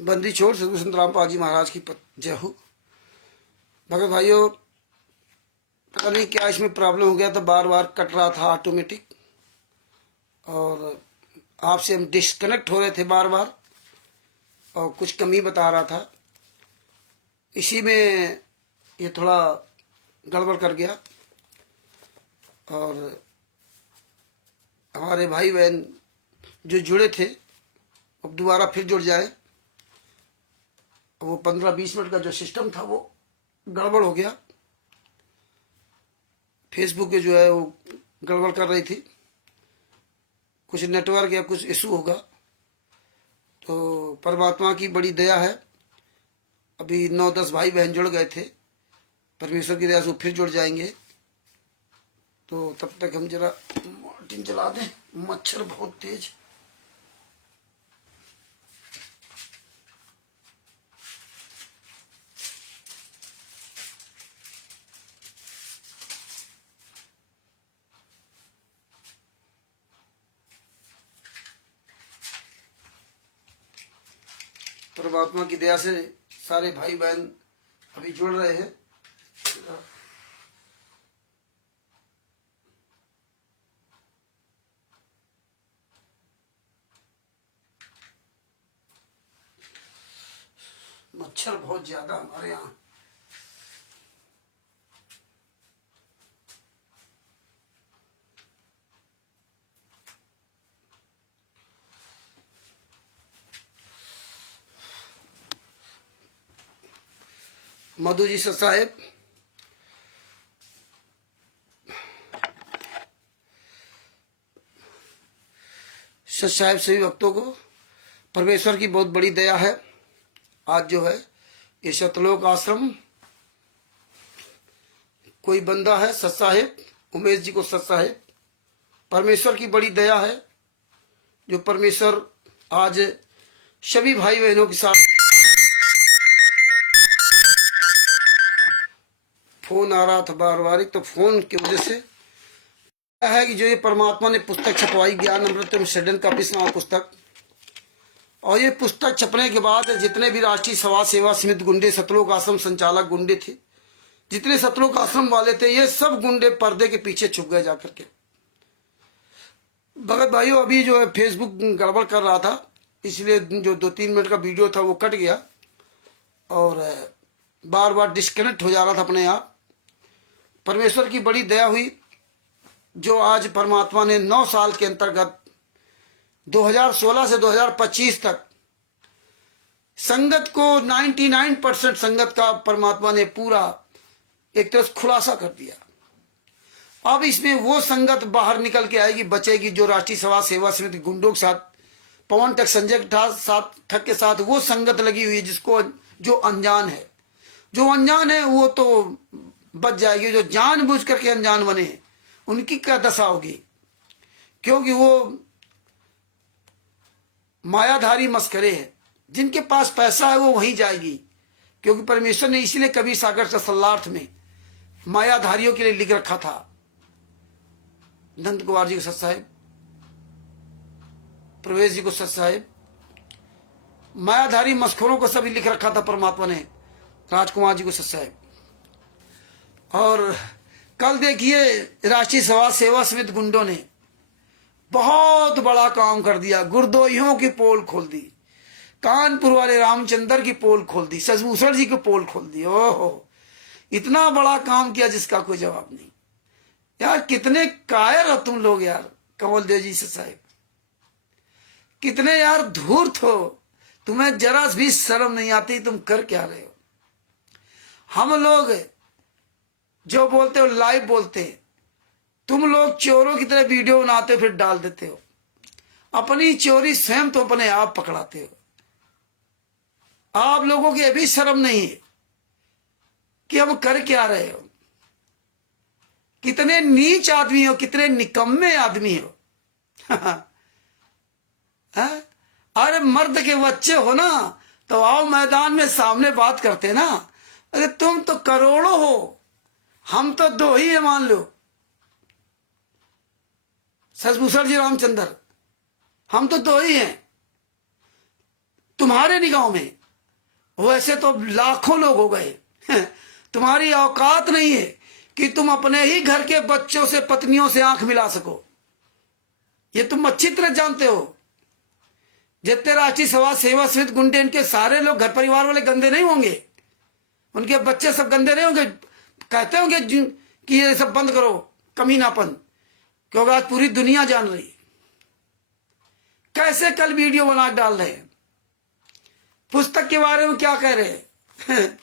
बंदी छोड़ सदगुरु संत रामपाल जी महाराज की जय हो। भगत भाइयों, पता नहीं क्या इसमें प्रॉब्लम हो गया था, बार बार कट रहा था ऑटोमेटिक, और आपसे हम डिस्कनेक्ट हो रहे थे बार बार, और कुछ कमी बता रहा था। इसी में ये थोड़ा गड़बड़ कर गया, और हमारे भाई बहन जो जुड़े थे अब दोबारा फिर जुड़ जाए। वो 15-20 मिनट का जो सिस्टम था वो गड़बड़ हो गया। फेसबुक पे जो है वो गड़बड़ कर रही थी, कुछ नेटवर्क या कुछ इशू होगा। तो परमात्मा की बड़ी दया है, अभी 9-10 भाई बहन जुड़ गए थे। परमेश्वर की दया से फिर जुड़ जाएंगे। तो तब तक हम जरा मॉर्टिन जला दें, मच्छर बहुत तेज। परमात्मा की दया से सारे भाई बहन अभी जुड़ रहे हैं। मच्छर बहुत ज्यादा हमारे यहाँ। मधु जी साहेब, साहेब सभी भक्तों को परमेश्वर की बहुत बड़ी दया है। आज जो है ये सतलोक आश्रम, कोई बंदा है साहेब उमेश जी को साहेब, परमेश्वर की बड़ी दया है जो परमेश्वर आज सभी भाई बहनों के साथ। फोन आ रहा था बार बार, तो फोन की वजह से है कि जो ये परमात्मा ने पुस्तक छपवाई, ज्ञान अमृतम सडन का 20वां पुस्तक, और ये पुस्तक छपने के बाद जितने भी राष्ट्रीय समाज सेवा समिति गुंडे, सतलोक आश्रम संचालक गुंडे थे, जितने सतलोक आश्रम वाले थे, ये सब गुंडे पर्दे के पीछे छुप गए जाकर के। भगत भाइयों, अभी जो है फेसबुक गड़बड़ कर रहा था, इसलिए जो 2-3 मिनट का वीडियो था वो कट गया और बार बार डिस्कनेक्ट हो जा रहा था अपने आप। परमेश्वर की बड़ी दया हुई जो आज परमात्मा ने 9 साल के अंतर्गत 2016 से 2025 तक संगत को 99% संगत का परमात्मा ने पूरा एक तरह से खुलासा कर दिया। अब इसमें वो संगत बाहर निकल के आएगी, बचेगी, जो राष्ट्रीय समाज सेवा समिति गुंडों के साथ, पवन टक संजय ठग के साथ वो संगत लगी हुई है, जिसको जो अनजान है, जो अनजान है वो तो बच जाएगी। जो जानबूझ करके अनजान बने उनकी क्या दशा होगी, क्योंकि वो मायाधारी मस्करे हैं। जिनके पास पैसा है वो वहीं जाएगी, क्योंकि परमेश्वर ने इसीलिए कबीर सागर सल्लार्थ में मायाधारियों के लिए लिख रखा था। नंद कुमार जी को साहेब, प्रवेश जी को साहेब, मायाधारी मस्खोरों को सभी लिख रखा था परमात्मा ने, राजकुमार जी को साहेब। और कल देखिए राष्ट्रीय समाज सेवा समिति गुंडों ने बहुत बड़ा काम कर दिया, गुरदोहियों की पोल खोल दी, कानपुर वाले रामचंद्र की पोल खोल दी, सजभूषण जी की पोल खोल दी। ओहो, इतना बड़ा काम किया जिसका कोई जवाब नहीं। यार कितने कायर हो तुम लोग यार, कमल देव जी से साहब, कितने यार धूर्त हो, तुम्हें जरा भी शर्म नहीं आती, तुम कर क्या रहे हो। हम लोग जो बोलते हो लाइव बोलते हैं, तुम लोग चोरों की तरह वीडियो बनाते हो फिर डाल देते हो। अपनी चोरी स्वयं तो अपने आप पकड़ाते हो। आप लोगों की अभी शर्म नहीं है कि अब कर क्या रहे हो। कितने नीच आदमी हो, कितने निकम्मे आदमी हो। अरे मर्द के बच्चे हो ना, तो आओ मैदान में सामने बात करते ना। अरे तुम तो करोड़ों हो, हम तो 2 ही है मान लो, सजभूषण जी रामचंद्र, हम तो 2 ही हैं। तुम्हारे निगाहों में, वैसे तो लाखों लोग हो गए। तुम्हारी औकात नहीं है कि तुम अपने ही घर के बच्चों से, पत्नियों से आंख मिला सको। ये तुम अच्छी तरह जानते हो। जितने राष्ट्रीय समाज सेवा समिति गुंडे, इनके सारे लोग घर परिवार वाले गंदे नहीं होंगे, उनके बच्चे सब गंदे नहीं होंगे। कहते होंगे कि ये सब बंद करो, कमीनापन, क्योंकि आज पूरी दुनिया जान रही। कैसे कल वीडियो बना डाल रहे हैं, पुस्तक के बारे में क्या कह रहे हैं।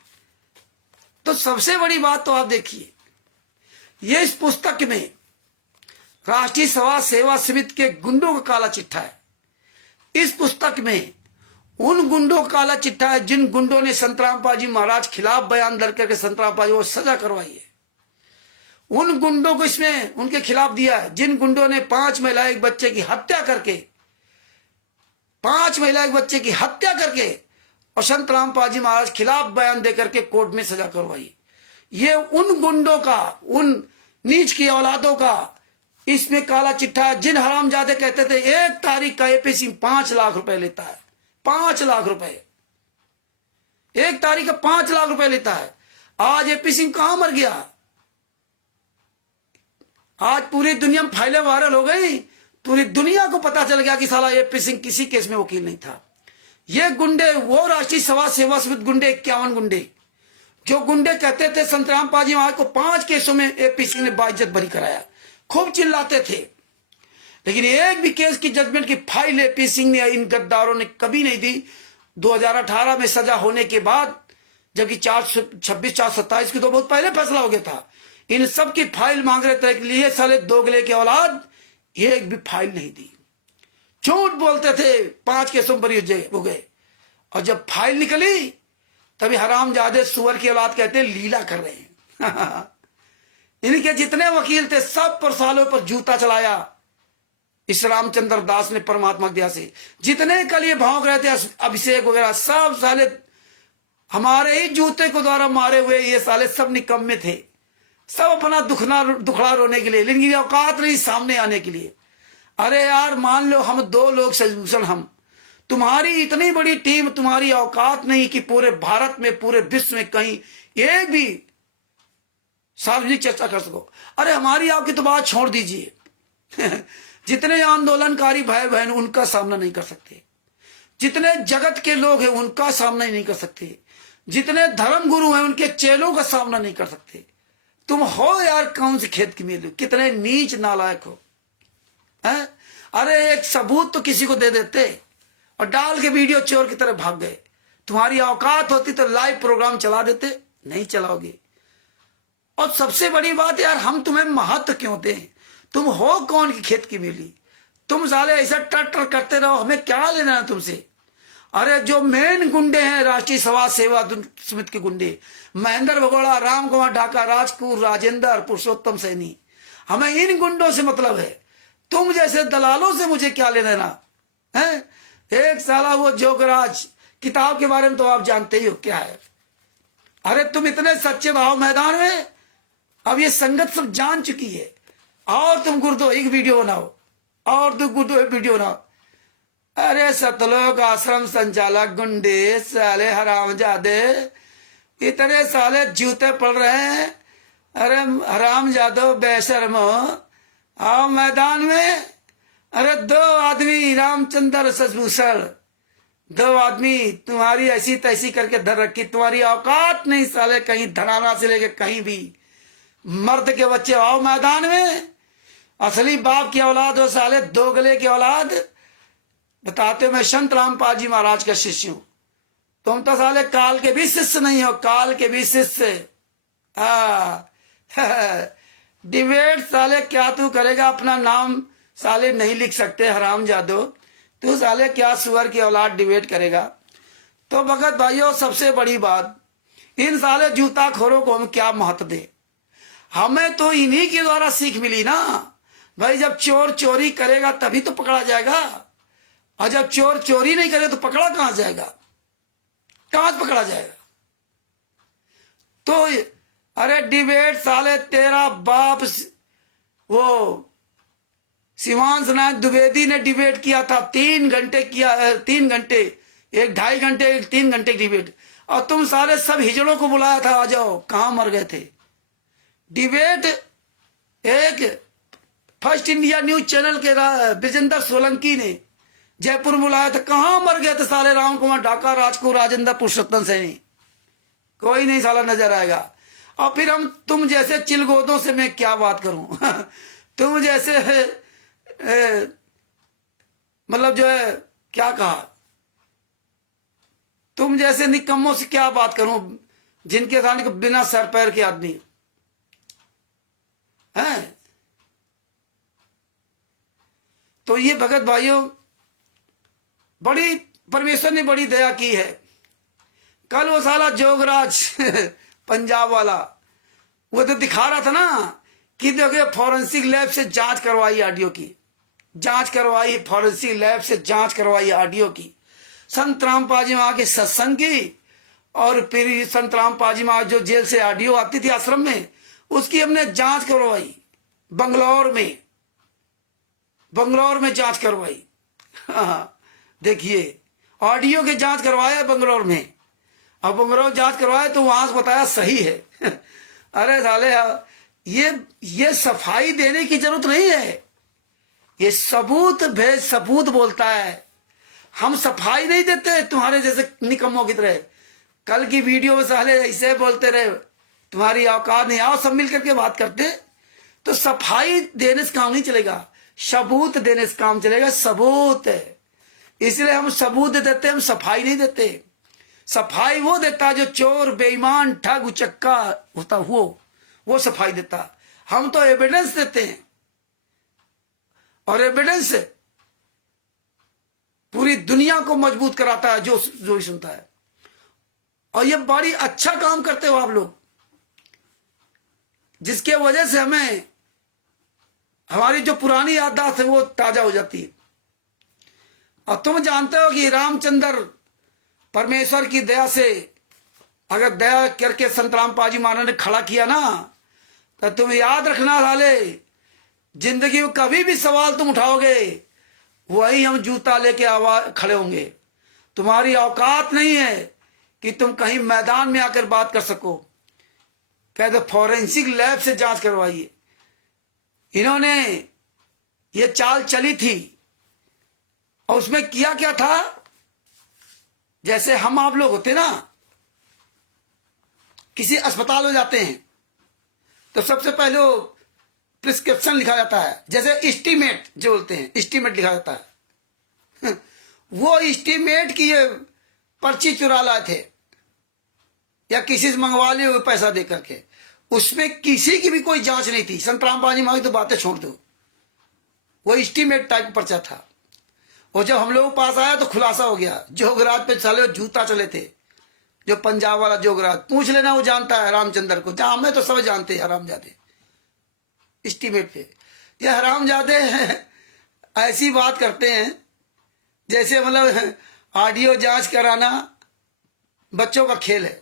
तो सबसे बड़ी बात तो आप देखिए, ये इस पुस्तक में राष्ट्रीय समाज सेवा समिति के गुंडों का काला चिट्ठा है। इस पुस्तक में उन गुंडों का काला चिट्ठा है जिन गुंडों ने संतराम पाजी महाराज खिलाफ बयान दर्ज करके संतराम पाजी को सजा करवाई है। उन गुंडों को इसमें उनके खिलाफ दिया है जिन गुंडों ने 5 महिला एक बच्चे की हत्या करके, 5 महिला एक बच्चे की हत्या करके और संतराम पाजी महाराज खिलाफ बयान दे करके कोर्ट में सजा करवाई। ये उन गुंडों का, उन नीच की औलादों का इसमें काला चिट्ठा है। जिन हरामजादे कहते थे 1 तारीख का एपी सिंह 5 लाख रुपए लेता है, 5 लाख रुपए 1 तारीख का 5 लाख रुपए लेता है। आज एपी सिंह कहां मर गया? आज पूरी दुनिया में फाइलें वायरल हो गई, पूरी दुनिया को पता चल गया कि साला एपी सिंह किसी केस में वकील नहीं था। ये गुंडे, वो राष्ट्रीय समाज सेवा समिति गुंडे, 51 गुंडे, जो गुंडे कहते थे संतराम पाजी महाराज को 5 केसों में एपी सिंह ने बाइज्जत बरी कराया, खूब चिल्लाते थे, लेकिन एक भी केस की जजमेंट की फाइल एपी सिंह ने, इन गद्दारों ने कभी नहीं दी। 2018 में सजा होने के बाद, जबकि 426 427 की तो बहुत पहले फैसला हो गया था, इन सब की फाइल मांग रहे थे, लिए साले दोगले के औलाद एक भी फाइल नहीं दी। झूठ बोलते थे, 5 केसों पर हो गए, और जब फाइल निकली तभी हरामजादे सुअर की औलाद कहते लीला कर रहे हैं। इनके जितने वकील थे सब पर सालों पर जूता चलाया इस रामचंद्र दास ने, परमात्मा की दया से। जितने कल ये भौंक रहे थे अभिषेक वगैरह, सब साले हमारे ही जूते को द्वारा मारे हुए ये साले सब निकम्मे थे, सब अपना दुखड़ा रोने के लिए, लेकिन औकात नहीं सामने आने के लिए। अरे यार मान लो हम 2 लोग सलूशन, हम तुम्हारी इतनी बड़ी टीम, तुम्हारी औकात नहीं कि पूरे भारत में, पूरे विश्व में कहीं एक भी सार्वजनिक चर्चा कर सको। अरे हमारी आपकी तो बात छोड़ दीजिए। जितने आंदोलनकारी भाई बहन उनका सामना नहीं कर सकते, जितने जगत के लोग हैं उनका सामना ही नहीं कर सकते, जितने धर्म गुरु हैं उनके चेलों का सामना नहीं कर सकते। तुम हो यार कौन से खेत की मेलू, कितने नीच नालायक हो, हैं? अरे एक सबूत तो किसी को दे देते और डाल के वीडियो चोर की तरह भाग गए। तुम्हारी औकात होती तो लाइव प्रोग्राम चला देते, नहीं चलाओगे। और सबसे बड़ी बात यार, हम तुम्हें महत्व क्यों दें? तुम हो कौन की खेत की मिली? तुम साले ऐसा टर करते रहो, हमें क्या लेना है तुमसे? अरे जो मेन गुंडे हैं राष्ट्रीय समाज सेवा समिति के गुंडे, महेंद्र भगोड़ा, राम कुमार ढाका, राजकूर, राजेंद्र, पुरुषोत्तम सैनी, हमें इन गुंडों से मतलब है। तुम जैसे दलालों से मुझे क्या लेना है? एक साला वो जोगराज किताब के बारे में तो आप जानते ही हो क्या है। अरे तुम इतने सच्चे भाव मैदान में, अब ये संगत सब जान चुकी है, और तुम गुरुद्वारा एक वीडियो बनाओ, और तुम गुरुद्वारा वीडियो बनाओ। अरे सतलोक आश्रम संचालक गुंडे साले हरामजादे, इतने साले जूते पड़ रहे हैं। अरे हरामजादो बेशर्मो, आओ मैदान में। अरे 2 आदमी रामचंद्र ससभूषण, 2 आदमी तुम्हारी ऐसी तैसी करके धर रखी, तुम्हारी औकात नहीं साले कहीं धड़ाना से लेके कहीं भी। मर्द के बच्चे आओ मैदान में, असली बाप की औलाद हो साले, दोगले की औलाद। बताते मैं संत रामपाल जी महाराज का शिष्य हूं, तुम तो साले काल के भी शिष्य नहीं हो, काल के भी शिष्य। डिबेट साले क्या तू करेगा? अपना नाम साले नहीं लिख सकते हरामजादो, तू साले क्या सुअर की औलाद डिबेट करेगा? तो भगत भाइयों, सबसे बड़ी बात, इन साले जूता खोरों को हम क्या महत्व दे? हमें तो इन्हीं के द्वारा सीख मिली ना भाई, जब चोर चोरी करेगा तभी तो पकड़ा जाएगा, और जब चोर चोरी नहीं करे तो पकड़ा कहां जाएगा? कहां पकड़ा जाएगा? तो अरे डिबेट साले तेरा बाप, वो शिवांश नाथ द्विवेदी ने डिबेट किया था, 3 घंटे किया, 3 घंटे एक 2.5 घंटे, 3 घंटे डिबेट, और तुम सारे सब हिजड़ों को बुलाया था, आ जाओ, कहां मर गए थे? डिबेट एक फर्स्ट इंडिया न्यूज चैनल के ब्रिजेंद्र सोलंकी ने जयपुर में बुलाया था, कहां मर गए थे सारे? राम कुमार ढाका, राजको, राजेंद्र, पुरुषोत्तम सैनी, कोई नहीं साला नजर आएगा। और फिर तुम जैसे चिलगोदों से मैं क्या बात करूं तुम जैसे मतलब जो है, क्या कहा, तुम जैसे निकम्मों से क्या बात करूं, जिनके सामने बिना सर पैर के आदमी हैं। तो ये भगत भाइयों, बड़ी परमेश्वर ने बड़ी दया की है। कल वो साला जोगराज पंजाब वाला, वो तो दिखा रहा था ना कि देखिए फॉरेंसिक लैब से जांच करवाई ऑडियो की, जांच करवाई, फॉरेंसिक लैब से जांच करवाई ऑडियो की, संत रामपाल मां के सत्संग की, और फिर संत रामपाल मां जो जेल से ऑडियो आती थी आश्रम में, उसकी हमने जांच करवाई बंगलौर में, बंगलौर में जांच करवाई। देखिए ऑडियो की जांच करवाया बंगलौर में, अब बंगलौर जांच करवाया तो वहां से बताया सही है अरे साले, ये सफाई देने की जरूरत नहीं है, ये सबूत भेज सबूत बोलता है। हम सफाई नहीं देते तुम्हारे जैसे निकम्मों की तरह। कल की वीडियो में साले ऐसे बोलते रहे, तुम्हारी औकात नहीं, आओ सब मिलकर के बात करते। तो सफाई देने से काम नहीं चलेगा, सबूत देने से काम चलेगा, सबूत। इसलिए हम सबूत देते, हम सफाई नहीं देते। सफाई वो देता जो चोर, बेईमान, ठग, उचक्का होता, वो सफाई देता। हम तो एविडेंस देते हैं, और एविडेंस पूरी दुनिया को मजबूत कराता है जो भी सुनता है। और ये बड़ी अच्छा काम करते हो आप लोग, जिसके वजह से हमें हमारी जो पुरानी याददाश्त है वो ताजा हो जाती है। और तुम जानते हो कि रामचंद्र परमेश्वर की दया से, अगर दया करके संत रामपाल जी महाराज ने खड़ा किया ना, तो तुम याद रखना साले, जिंदगी में कभी भी सवाल तुम उठाओगे, वही हम जूता लेके आवाज खड़े होंगे। तुम्हारी औकात नहीं है कि तुम कहीं मैदान में आकर बात कर सको। कहते फॉरेंसिक लैब से जांच करवाइए। इन्होंने ये चाल चली थी, और उसमें किया क्या था, जैसे हम आप लोग होते ना, किसी अस्पताल में जाते हैं तो सबसे पहले प्रिस्क्रिप्शन लिखा जाता है, जैसे एस्टीमेट जो बोलते हैं, एस्टीमेट लिखा जाता है वो एस्टीमेट की ये पर्ची चुरा लाए थे, या किसी से मंगवा लिए हुए पैसा दे करके। उसमें किसी की भी कोई जांच नहीं थी। संत रामपाल जी मांगी तो बातें छोड़ दो, वो एस्टीमेट टाइप पर्चा था। और जब हम लोगों के पास आया तो खुलासा हो गया। जोगराज पे चले जूता चले थे, जो पंजाब वाला जोगराज, पूछ लेना, वो जानता है रामचंद्र को। जहां हमें तो सब जानते हैं हरामजादे एस्टीमेट पे। ये हरामजादे ऐसी बात करते हैं जैसे मतलब ऑडियो जांच कराना बच्चों का खेल है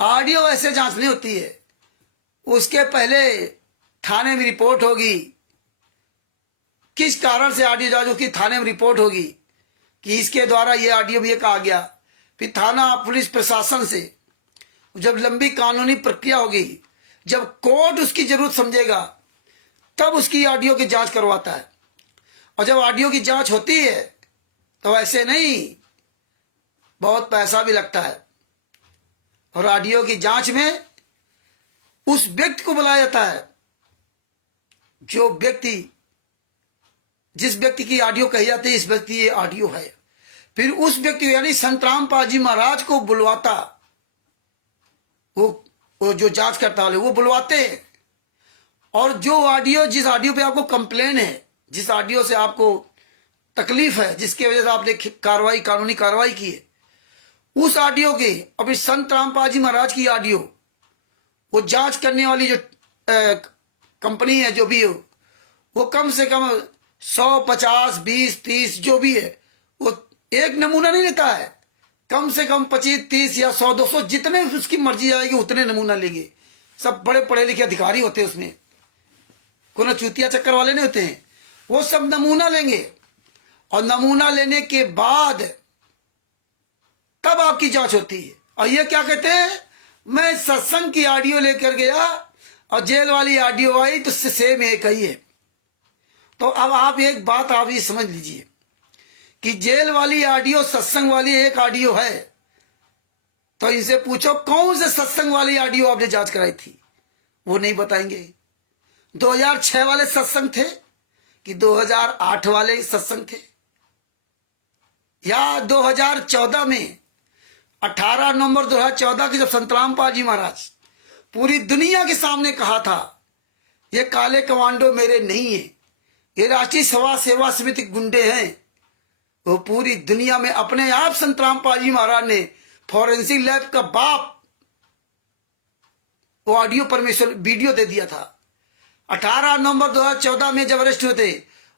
ऑडियो ऐसे जांच नहीं होती है। उसके पहले थाने में रिपोर्ट होगी, किस कारण से ऑडियो जांच होगी, थाने में रिपोर्ट होगी कि इसके द्वारा ये ऑडियो भी कहा गया। फिर थाना पुलिस प्रशासन से जब लंबी कानूनी प्रक्रिया होगी, जब कोर्ट उसकी जरूरत समझेगा, तब उसकी ऑडियो की जांच करवाता है। और जब ऑडियो की जांच होती है तो ऐसे नहीं, बहुत पैसा भी लगता है। और ऑडियो की जांच में उस व्यक्ति को बुलाया जाता है, जो व्यक्ति, जिस व्यक्ति की ऑडियो कही जाती है इस व्यक्ति ये ऑडियो है। फिर उस व्यक्ति यानी संत रामपाल जी महाराज को बुलवाता, वो जो जांच करता वाले वो बुलवाते हैं। और जो ऑडियो, जिस ऑडियो पे आपको कंप्लेन है, जिस ऑडियो से आपको तकलीफ है, जिसकी वजह से आपने कार्रवाई, कानूनी कार्रवाई की है, उस ऑडियो के, अभी संत रामपाल जी महाराज की ऑडियो, वो जांच करने वाली जो कंपनी है, जो भी हो, वो कम से कम 100, 50, 20, 30 जो भी है, वो एक नमूना नहीं लेता है। कम से कम 25, 30 या 100, 200 जितने उसकी मर्जी आएगी उतने नमूना लेंगे। सब बड़े पढ़े लिखे अधिकारी होते हैं उसमें, कोई चूतिया चक्कर वाले नहीं होते हैं। वो सब नमूना लेंगे और नमूना लेने के बाद तब आपकी जांच होती है। और ये क्या कहते हैं, मैं सत्संग की ऑडियो लेकर गया और जेल वाली ऑडियो आई तो सेम एक ही है। तो अब आप एक बात आप ये समझ लीजिए कि जेल वाली ऑडियो सत्संग वाली एक ऑडियो है। तो इनसे पूछो कौन से सत्संग वाली ऑडियो आपने जांच कराई थी, वो नहीं बताएंगे। 2006 वाले सत्संग थे कि 2008 वाले सत्संग थे, या 2014 में 18 नवंबर 2014 की जब संतराम पाल जी महाराज पूरी दुनिया के सामने कहा था ये काले कमांडो मेरे नहीं है, ये राष्ट्रीय समाज सेवा समिति गुंडे हैं, वो पूरी दुनिया में अपने आप संतराम पाल जी महाराज ने फॉरेंसिक लैब का बाप वो ऑडियो परमिशन वीडियो दे दिया था। 18 नवंबर 2014 में जब अरेस्ट हुए थे,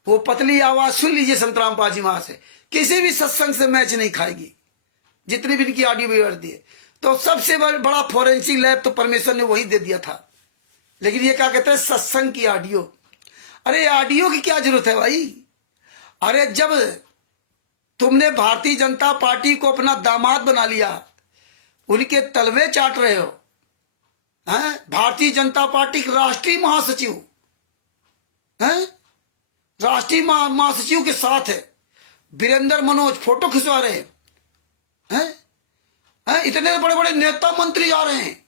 वो पतली आवाज सुन लीजिए संतराम पाल जी महाराज से, किसी भी सत्संग से मैच नहीं खाएगी जितनी भी इनकी ऑडियो वीडियो दिए। तो सबसे बड़ा फॉरेंसिक लैब तो परमेश्वर ने वही दे दिया था। लेकिन ये क्या कहते हैं, सत्संग की ऑडियो। अरे ऑडियो की क्या जरूरत है भाई? अरे जब तुमने भारतीय जनता पार्टी को अपना दामाद बना लिया, उनके तलवे चाट रहे हो, हैं? भारतीय जनता पार्टी के राष्ट्रीय महासचिव हैं, राष्ट्रीय महासचिव के साथ है वीरेंद्र मनोज फोटो खिंचवा रहे हैं, इतने बड़े बड़े नेता मंत्री आ रहे हैं,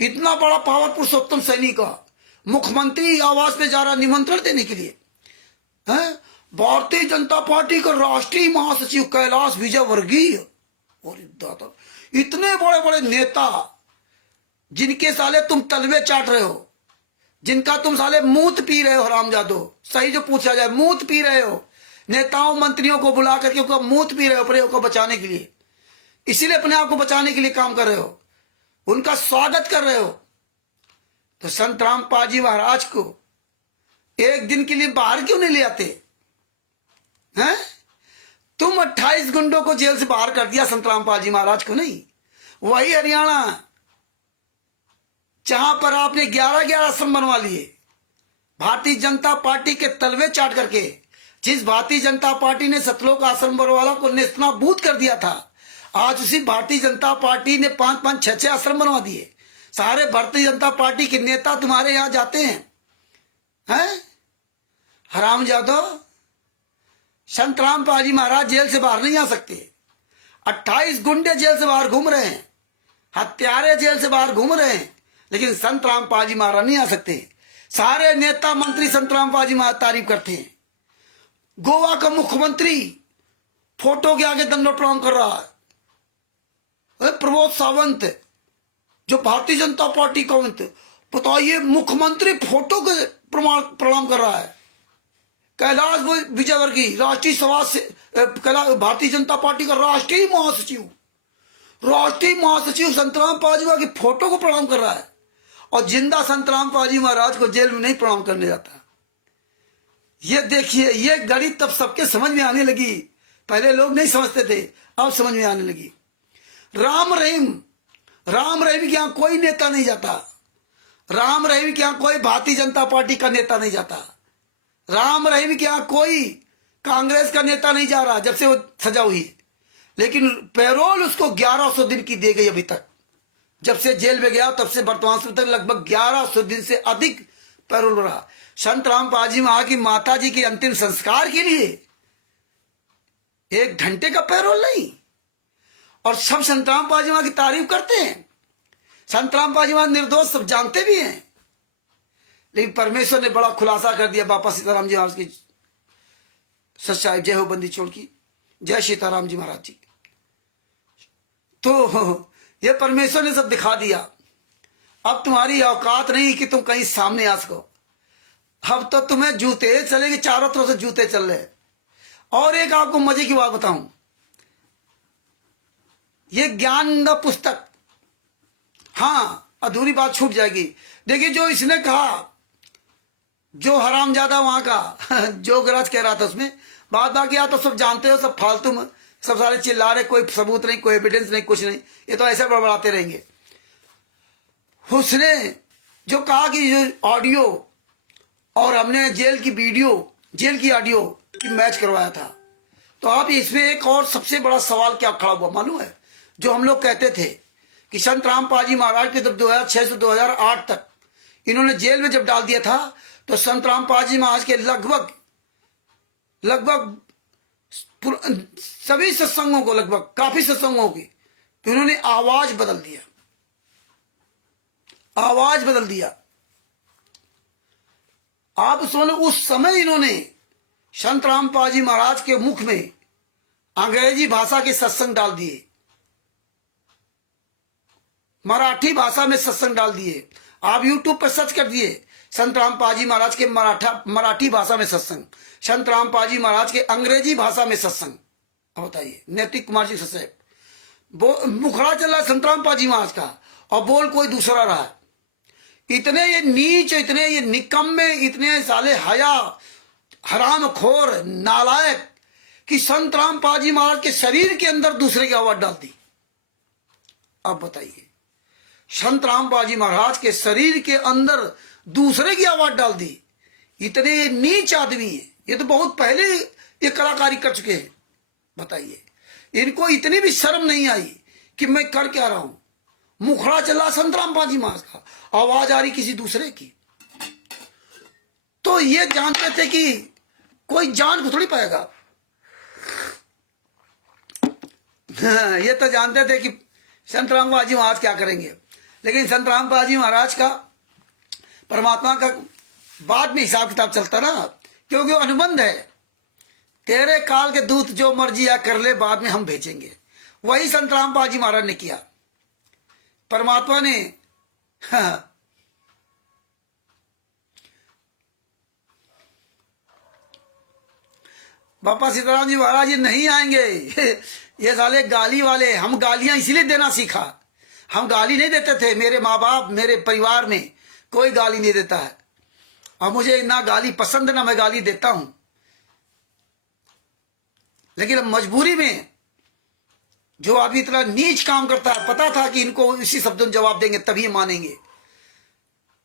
इतना बड़ा पावर पुरुषोत्तम सैनी का मुख्यमंत्री आवास पे जा रहा निमंत्रण देने के लिए, हैं? भारतीय जनता पार्टी का राष्ट्रीय महासचिव कैलाश विजयवर्गीय, और इतने बड़े बड़े नेता जिनके साले तुम तलवे चाट रहे हो, जिनका तुम साले मूत पी रहे हो, हरामजादो, सही जो पूछा जाए, मूत पी रहे हो, नेताओं मंत्रियों को बुला करके उनका मूत पी रहे हो अपने को बचाने के लिए, इसीलिए अपने आप को बचाने के लिए काम कर रहे हो, उनका स्वागत कर रहे हो। तो संत रामपाल जी महाराज को एक दिन के लिए बाहर क्यों नहीं ले आते हैं? तुम 28 गुंडों को जेल से बाहर कर दिया, संत रामपाल जी महाराज को नहीं। वही हरियाणा जहां पर आपने 11-11 आश्रम बनवा लिए भारतीय जनता पार्टी के तलवे चाट करके, जिस भारतीय जनता पार्टी ने सतलोक आश्रम बनवाला को नेस्तनाबूद कर दिया था, आज उसी भारतीय जनता पार्टी ने 5-5, 6-6 आश्रम बनवा दिए। सारे भारतीय जनता पार्टी के नेता तुम्हारे यहां जाते हैं, हरामजादो। संत रामपाल जी महाराज जेल से बाहर नहीं आ सकते। 28 गुंडे जेल से बाहर घूम रहे हैं, हत्यारे जेल से बाहर घूम रहे हैं, लेकिन संत रामपाल जी महाराज नहीं आ सकते। सारे नेता मंत्री संत रामपाल जी महाराज तारीफ करते हैं। गोवा का मुख्यमंत्री फोटो के आगे दंडोत प्रणाम कर रहा है। प्रमोद सावंत जो भारतीय जनता पार्टी का बताइए, मुख्यमंत्री फोटो के प्रणाम कर रहा है। कैलाश विजयवर्गीय राष्ट्रीय सभा से भारतीय जनता पार्टी का राष्ट्रीय महासचिव संत रामपाल जी की फोटो को प्रणाम कर रहा है, और जिंदा संत रामपाल जी महाराज को जेल में नहीं प्रणाम करने जाता। ये देखिए, ये गणित तब सबके समझ में आने लगी। पहले लोग नहीं समझते थे, अब समझ में आने लगी। राम रहीम के यहां कोई नेता नहीं जाता। राम रहीम के यहां कोई भारतीय जनता पार्टी का नेता नहीं जाता। राम रहीम के यहां कोई कांग्रेस का नेता नहीं जा रहा जब से वो सजा हुई है। लेकिन पैरोल उसको 1100 दिन की दे गई अभी तक। जब से जेल में गया तब से वर्तमान समय तक लगभग 1100 दिन से अधिक पैरोल रहा। संत रामपाल जी महाराज की माता जी के अंतिम संस्कार के लिए 1 घंटे का पैरोल नहीं। और सब संत रामपाल जी महाराज की तारीफ करते हैं। संत रामपाल जी महाराज निर्दोष, सब जानते भी हैं। लेकिन परमेश्वर ने बड़ा खुलासा कर दिया बाबा सीताराम जी महाराज की सच्चाई। जय हो बंदी छोड़ की, जय सीताराम जी महाराज जी। तो ये परमेश्वर ने सब दिखा दिया। अब तुम्हारी औकात नहीं कि तुम कहीं सामने आ सको। अब तो तुम्हें जूते चलेंगे, चारों तरफ से जूते चल रहे। और एक आपको मजे की बात बताऊं, ये ज्ञान का पुस्तक, हाँ अधूरी बात छूट जाएगी। देखिए जो इसने कहा, जो हरामजादा वहां का जो गरज कह रहा था उसमें बात बाकी आप तो सब जानते हो, सब फालतू में सब सारे चिल्ला रहे, कोई सबूत नहीं, कोई एविडेंस नहीं, कुछ नहीं, ये तो ऐसे बड़बड़ाते रहेंगे। उसने जो कहा कि जो ऑडियो और हमने जेल की वीडियो, जेल की ऑडियो की मैच करवाया था, तो आप इसमें एक और सबसे बड़ा सवाल क्या खड़ा हुआ मालूम है? जो हम लोग कहते थे कि संत रामपाल जी महाराज के जब 2006 से 2008 तक इन्होंने जेल में जब डाल दिया था, तो संत रामपाल जी महाराज के लगभग सभी सत्संगों को, लगभग काफी सत्संगों की, तो इन्होंने आवाज बदल दिया, आवाज बदल दिया। आप सुनो, उस समय इन्होंने संत रामपाल जी महाराज के मुख में अंग्रेजी भाषा के सत्संग डाल दिए, मराठी भाषा में सत्संग डाल दिए। आप यूट्यूब पर सर्च कर दिए संत रामपाल जी महाराज के मराठी भाषा में सत्संग, संत रामपाल जी महाराज के अंग्रेजी भाषा में सत्संग। अब बताइए, नैतिक कुमार जी सत्संग मुखड़ा चल रहा है संत रामपाल जी महाराज का, और बोल कोई दूसरा रहा है। इतने ये नीच, इतने ये निकम्मे, इतने साले हया हराम खोर नालायक कि संत रामपाल जी महाराज के शरीर के अंदर दूसरे की आवाज डाल दी। अब बताइए, संत रामपाल जी महाराज के शरीर के अंदर दूसरे की आवाज डाल दी। इतने ये नीच आदमी है, ये तो बहुत पहले ये कलाकारी कर चुके हैं। बताइए, इनको इतनी भी शर्म नहीं आई कि मैं कर क्या रहा हूं। मुखड़ा चला संत रामपाल जी महाराज का, आवाज आ रही किसी दूसरे की। तो ये जानते थे कि कोई जान को थोड़ी पाएगा। ये तो जानते थे कि संत रामपाल जी महाराज क्या करेंगे, लेकिन संत रामपाल जी महाराज का परमात्मा का बाद में हिसाब किताब चलता ना, क्योंकि अनुबंध है। तेरे काल के दूत जो मर्जी या कर ले, बाद में हम भेजेंगे। वही संत रामपाल जी महाराज ने किया। परमात्मा ने बापा सीताराम जी महाराज ये नहीं आएंगे। ये साले गाली वाले। हम गालियां इसीलिए देना सीखा, हम गाली नहीं देते थे। मेरे माँ बाप, मेरे परिवार में कोई गाली नहीं देता है, और मुझे ना गाली पसंद ना मैं गाली देता हूं। लेकिन अब मजबूरी में जो आदमी इतना नीच काम करता है, पता था कि इनको इसी शब्दों में जवाब देंगे तभी मानेंगे।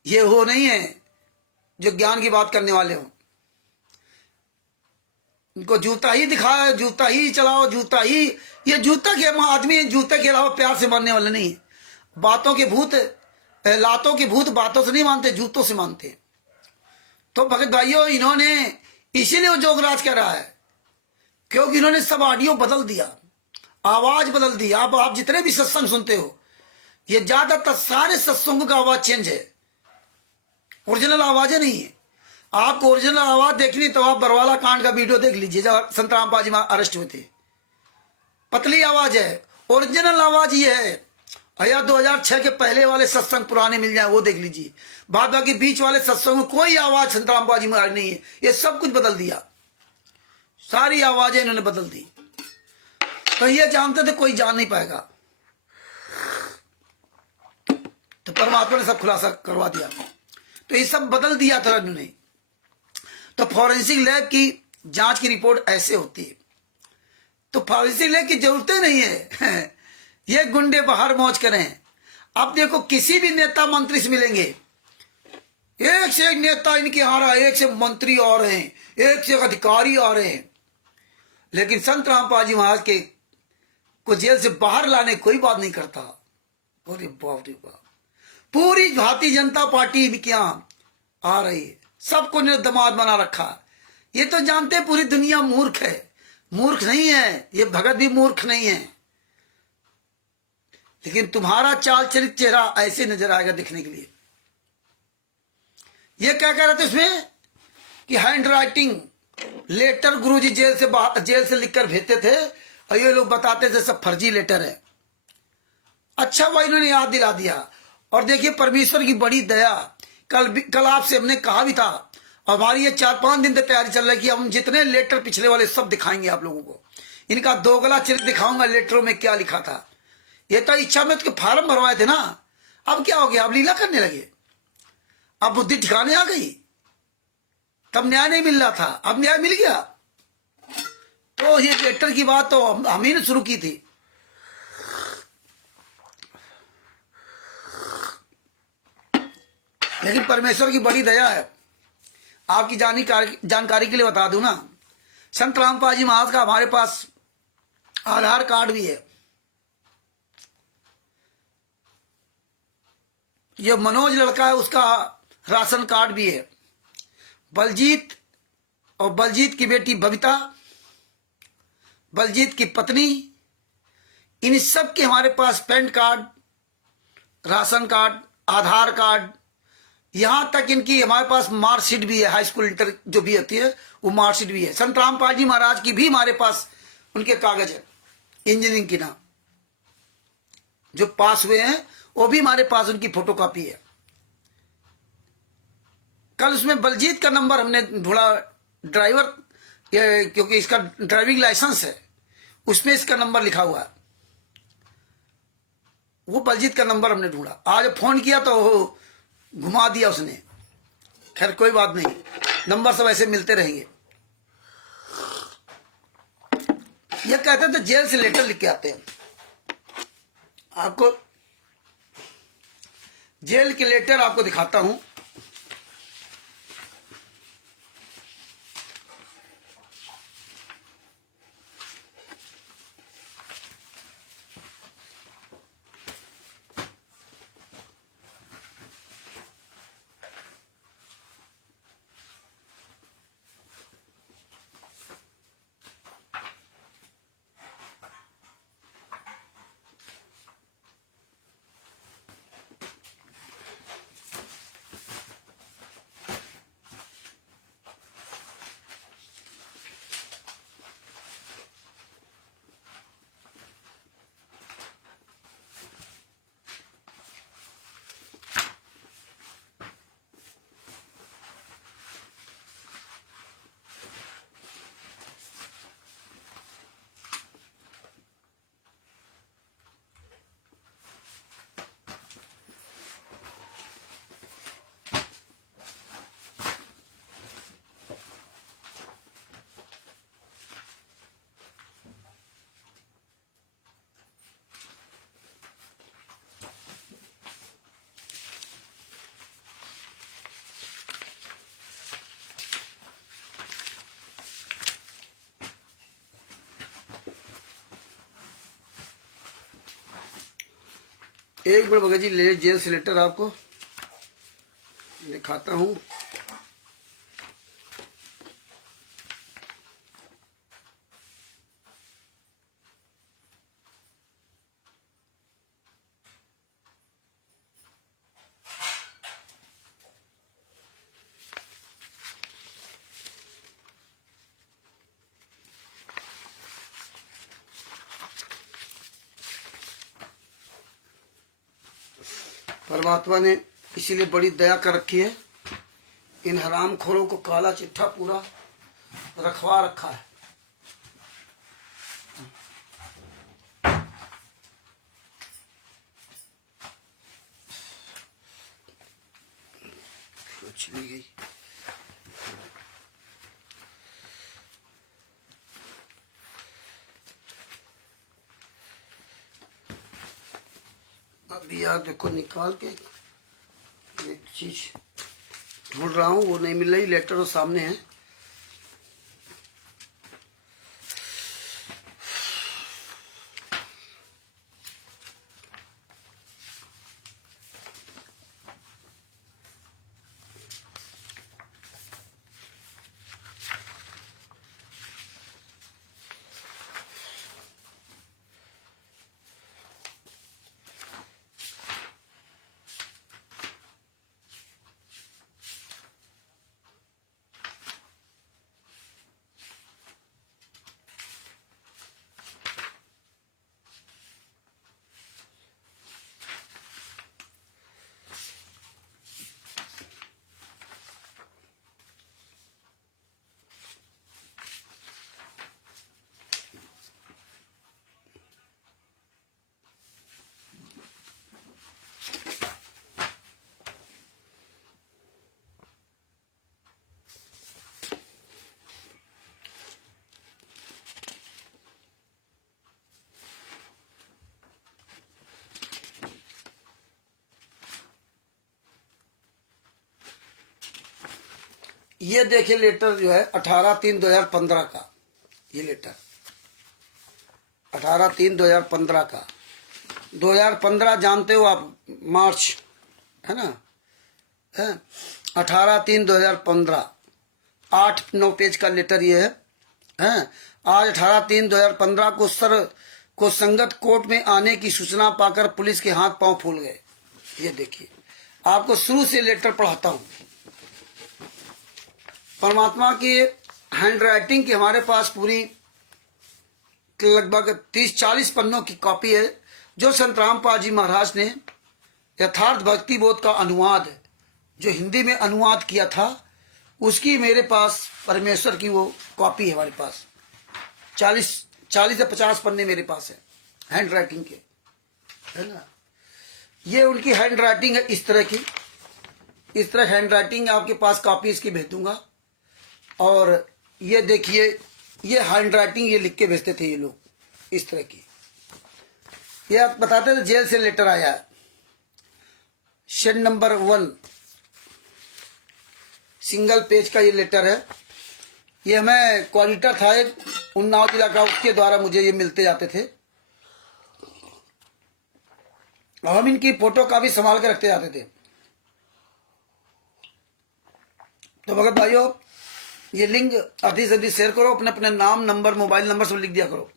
ये वो नहीं है जो ज्ञान की बात करने वाले हो। इनको जूता ही दिखाओ, जूता ही चलाओ, जूता ही। ये जूता के आदमी जूते के अलावा प्यार से मानने वाले नहीं। बातों के भूत, लातों के भूत बातों से नहीं मानते, जूतों से मानते। तो भगत भाइयों, इन्होंने इसीलिए जोगराज कह रहा है, क्योंकि इन्होंने सब ऑडियो बदल दिया, आवाज बदल दी। आप जितने भी सत्संग सुनते हो, ये ज्यादातर सारे सत्संगों का आवाज चेंज है, ओरिजिनल आवाजें नहीं है। आपको ओरिजिनल आवाज देखनी तो आप बरवाला कांड का वीडियो देख लीजिए, जब संत रामपाल जी अरेस्ट हुए थे। पतली आवाज है, ओरिजिनल आवाज ये है। या 2006 के पहले वाले सत्संग पुराने मिल जाए वो देख लीजिए। बाद बाकी बीच वाले सत्संग में कोई आवाज संत रामपाल जी महाराज नहीं है। ये सब कुछ बदल दिया, सारी आवाजें इन्होंने बदल दी। तो ये जानते थे कोई जान नहीं पाएगा, तो परमात्मा ने सब खुलासा करवा दिया। तो ये सब बदल दिया था इन्होंने। तो फॉरेंसिक लैब की जांच की रिपोर्ट ऐसे होती है। तो फॉरेंसिक लैब की जरूरत नहीं है। ये गुंडे बाहर मौज करें। अब देखो, किसी भी नेता मंत्री से मिलेंगे, एक से एक नेता इनके आ रहा है, एक से मंत्री आ रहे हैं, एक से एक अधिकारी आ रहे हैं। लेकिन संत रामपाल जी महाराज के को जेल से बाहर लाने कोई बात नहीं करता। अरे बाप रे बाप, पूरी भारतीय जनता पार्टी इनके यहां आ रही है, सबको ने दमाद बना रखा। ये तो जानते पूरी दुनिया मूर्ख है। मूर्ख नहीं है ये, भगत भी मूर्ख नहीं है। लेकिन तुम्हारा चाल चरित चेहरा ऐसे नजर आएगा दिखने के लिए। ये क्या कह रहे थे उसमें कि हैंड राइटिंग लेटर गुरुजी जेल से लिखकर भेजते थे, और ये लोग बताते थे सब फर्जी लेटर है। अच्छा भाई, इन्होंने याद दिला दिया। और देखिए, परमेश्वर की बड़ी दया। कल आपसे हमने कहा भी था, हमारी ये 4-5 दिन तक तैयारी चल रही है कि हम जितने लेटर पिछले वाले सब दिखाएंगे आप लोगों को। इनका दोगला चरित्र दिखाऊंगा, लेटरों में क्या लिखा था। ये तो इच्छा में उसके फार्म भरवाए थे ना, अब क्या हो गया, अब लीला करने लगे, अब बुद्धि ठिकाने आ गई। तब न्याय नहीं मिल रहा था, अब न्याय मिल गया। तो ये लेटर की बात तो हम ही ने शुरू की थी। लेकिन परमेश्वर की बड़ी दया है। आपकी जानकारी के लिए बता दूं ना, संत रामपाल जी महाराज का हमारे पास आधार कार्ड भी है। ये मनोज लड़का है, उसका राशन कार्ड भी है। बलजीत और बलजीत की बेटी बबीता, बलजीत की पत्नी, इन सब के हमारे पास पैन कार्ड, राशन कार्ड, आधार कार्ड, यहां तक इनकी हमारे पास मार्कशीट भी है। हाई स्कूल इंटर जो भी होती है वो मार्कशीट भी है। संत रामपाल जी महाराज की भी हमारे पास उनके कागज है, इंजीनियरिंग की ना जो पास हुए हैं, वो भी हमारे पास उनकी फोटोकॉपी है। कल उसमें बलजीत का नंबर हमने ढूंढा, ड्राइवर, क्योंकि इसका ड्राइविंग लाइसेंस है, उसमें इसका नंबर लिखा हुआ है। वो बलजीत का नंबर हमने ढूंढा। आज फोन किया तो घुमा दिया उसने। खैर कोई बात नहीं, नंबर सब ऐसे मिलते रहेंगे। ये कहते थे जेल से लेटर लिख के आते हैं। आपको जेल के लेटर आपको दिखाता हूं। एक मिनट भगत जी, ले जेल से लेटर आपको दिखाता हूं। परमात्मा ने इसीलिए बड़ी दया कर रखी है, इन हरामखोरों को काला चिट्ठा पूरा रखवा रखा है। चली गई। अभी यार देखो निकाल के एक चीज ढूंढ रहा हूँ, वो नहीं मिल रही। लेटर तो सामने है। ये देखिए लेटर जो है 18/3/2015 का। ये लेटर 18/3/2015 का। 2015 जानते हो आप, मार्च है ना, है 18/3/2015, 8-9 पेज का लेटर ये है। आज 18/3/2015 को सर को संगत कोर्ट में आने की सूचना पाकर पुलिस के हाथ पांव फूल गए। ये देखिए, आपको शुरू से लेटर पढ़ाता हूं। परमात्मा की हैंड राइटिंग की हमारे पास पूरी लगभग 30-40 पन्नों की कॉपी है, जो संत रामपाल जी महाराज ने यथार्थ भक्ति बोध का अनुवाद, जो हिंदी में अनुवाद किया था, उसकी मेरे पास परमेश्वर की वो कॉपी है हमारे पास। 40 से 50 पन्ने मेरे पास है हैंड राइटिंग के, है ना। ये उनकी हैंड राइटिंग है, इस तरह की, इस तरह हैंड राइटिंग आपके पास कॉपी इसकी भेज दूंगा। और ये देखिए, ये हैंड राइटिंग ये लिख के भेजते थे ये लोग, इस तरह की। ये आप बताते थे जेल से लेटर आया है, शेड नंबर 1, सिंगल पेज का ये लेटर है। ये हमें कोऑर्डिनेटर था एक उन्नाव जिला का, उसके द्वारा मुझे ये मिलते जाते थे, और हम इनकी फोटो का भी संभाल के रखते जाते थे। तो भगत भाइयों, ये लिंक अधिक से अधिक शेयर करो, अपने अपने नाम, नंबर, मोबाइल नंबर सब लिख दिया करो।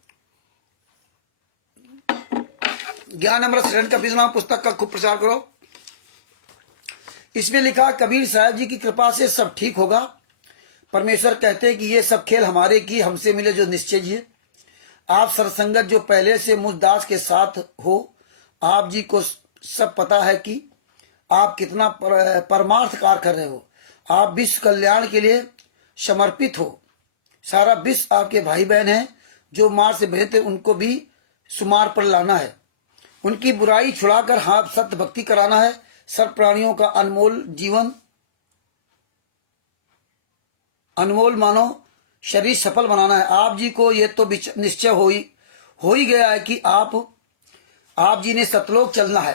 ज्ञान अमृत शरण कबीर नाम पुस्तक का खूब प्रचार करो। इसमें लिखा, कबीर साहब जी की कृपा से सब ठीक होगा। परमेश्वर कहते हैं कि ये सब खेल हमारे की हमसे मिले जो निश्चय जी है। आप सरसंगत जो पहले से मुझ दास के साथ हो, आप जी को सब पता है कि आप कितना परमार्थ कार्य कर रहे हो। आप विश्व कल्याण के लिए समर्पित हो। सारा विश्व आपके भाई बहन हैं, जो मार से बहे थे उनको भी सुमार पर लाना है, उनकी बुराई छुड़ाकर हाथ सत्य भक्ति कराना है। सब प्राणियों का अनमोल जीवन, अनमोल मानो शरीर सफल बनाना है। आप जी को ये तो निश्चय हो ही गया है कि आप जी ने सतलोक चलना है।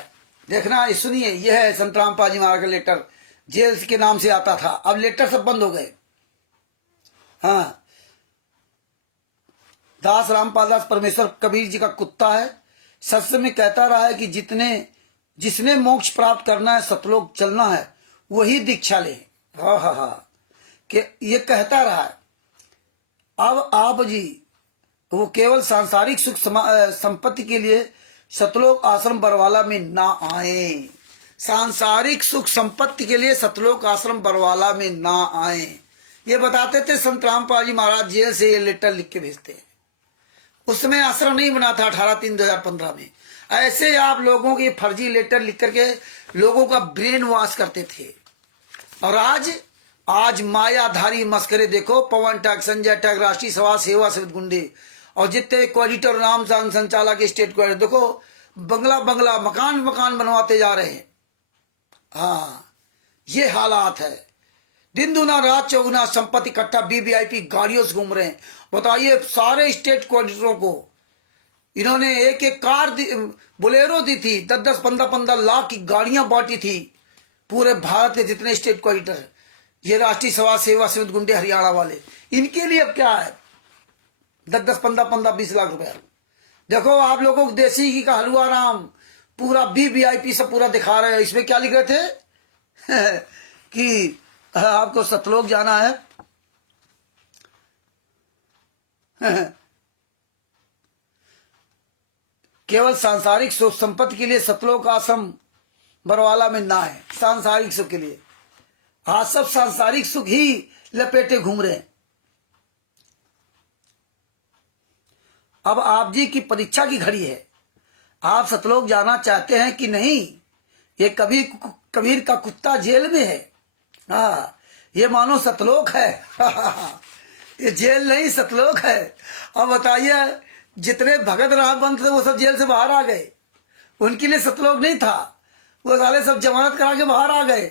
देखना, सुनिए, यह है संत रामपाल जी महाराज का लेटर, जेल के नाम से आता था, अब लेटर सब बंद हो गए। हाँ, दास रामपाल दास परमेश्वर कबीर जी का कुत्ता है। सत्य में कहता रहा है कि जिसने मोक्ष प्राप्त करना है, सतलोक चलना है, वही दीक्षा ले। हा कि ये कहता रहा है। अब आप जी वो केवल सांसारिक सुख संपत्ति के लिए सतलोक आश्रम बरवाला में ना आए। सांसारिक सुख संपत्ति के लिए सतलोक आश्रम बरवाला में ना आए, ये बताते थे संत रामपाल जी महाराज। जेल से ये लेटर लिख के भेजते हैं। उस समय आश्रम नहीं बना था 18/3/2015 में। ऐसे आप लोगों के फर्जी लेटर लिख करके लोगों का ब्रेन वॉश करते थे। और आज मायाधारी मस्करे देखो, पवन टैग, संजय टैग, राष्ट्रीय सभा सेवा समिति गुंडे, और जितने कोऑर्डिनेटर, नाम संचालक, स्टेट कोऑर्डिनेटर, देखो बंगला मकान बनवाते जा रहे हैं। हाँ, ये हालात है। दिन दुना रात चौगुना संपत्ति इकट्ठा, वीवीआईपी गाड़ियों से घूम रहे हैं। बताइए, सारे स्टेट कोऑर्डिनेटरों को इन्होंने एक एक कार बोलेरो दी थी, 10-10, 15-15 लाख की गाड़ियां बांटी थी पूरे भारत के जितने स्टेट कोऑर्डिनेटर। ये राष्ट्रीय सभा सेवा समिति गुंडे हरियाणा वाले, इनके लिए अब क्या है, 10-10, 15-15, 20 लाख रुपया। देखो, आप लोगों को देसी घी का हलवा राम पूरा वीवीआईपी सब पूरा दिखा रहे हैं। इसमें क्या लिख रहे थे कि आपको सतलोक जाना है। केवल सांसारिक सुख संपत्ति के लिए सतलोक आश्रम बरवाला में ना है, सांसारिक सुख के लिए। आज सब सांसारिक सुख ही लपेटे घूम रहे हैं। अब आप जी की परीक्षा की घड़ी है। आप सतलोक जाना चाहते हैं कि नहीं? ये कबीर का कुत्ता जेल में है। हाँ, ये मानो सतलोक है। ये जेल नहीं, सतलोक है। अब बताइए, जितने भगत राहबंद थे वो सब जेल से बाहर आ गए। उनके लिए सतलोक नहीं था, वो साले सब जमानत करा के बाहर आ गए।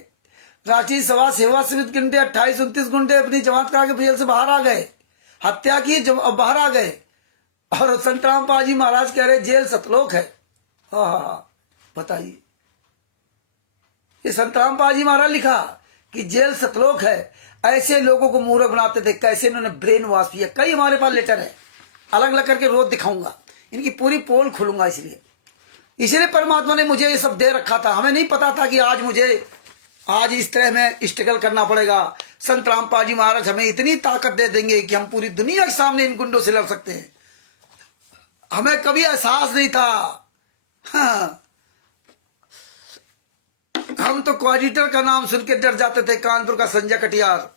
राष्ट्रीय सभा सेवा समिति गुंडे 28-29 गुंडे अपनी जमानत करा के जेल से बाहर आ गए, हत्या की, बाहर आ गए। और संत रामपाल जी महाराज कह रहे जेल सतलोक है। हाँ, बताइए, ये संत रामपाल जी महाराज लिखा कि जेल सतलोक है। ऐसे लोगों को मूर्ख बनाते थे, कैसे इन्होंने ब्रेन वॉश किया। कई हमारे पास लेटर है, अलग अलग करके रोज दिखाऊंगा, इनकी पूरी पोल खोलूंगा। इसलिए परमात्मा ने मुझे ये सब दे रखा था। हमें नहीं पता था कि आज इस तरह में स्ट्रगल करना पड़ेगा। संत रामपाल जी महाराज हमें इतनी ताकत दे देंगे कि हम पूरी दुनिया के सामने इन गुंडों से लड़ सकते हैं। हमें कभी एहसास नहीं था। हाँ। हम तो कोऑर्डिनेटर का नाम सुन के डर जाते थे, कानपुर का संजय कटियार,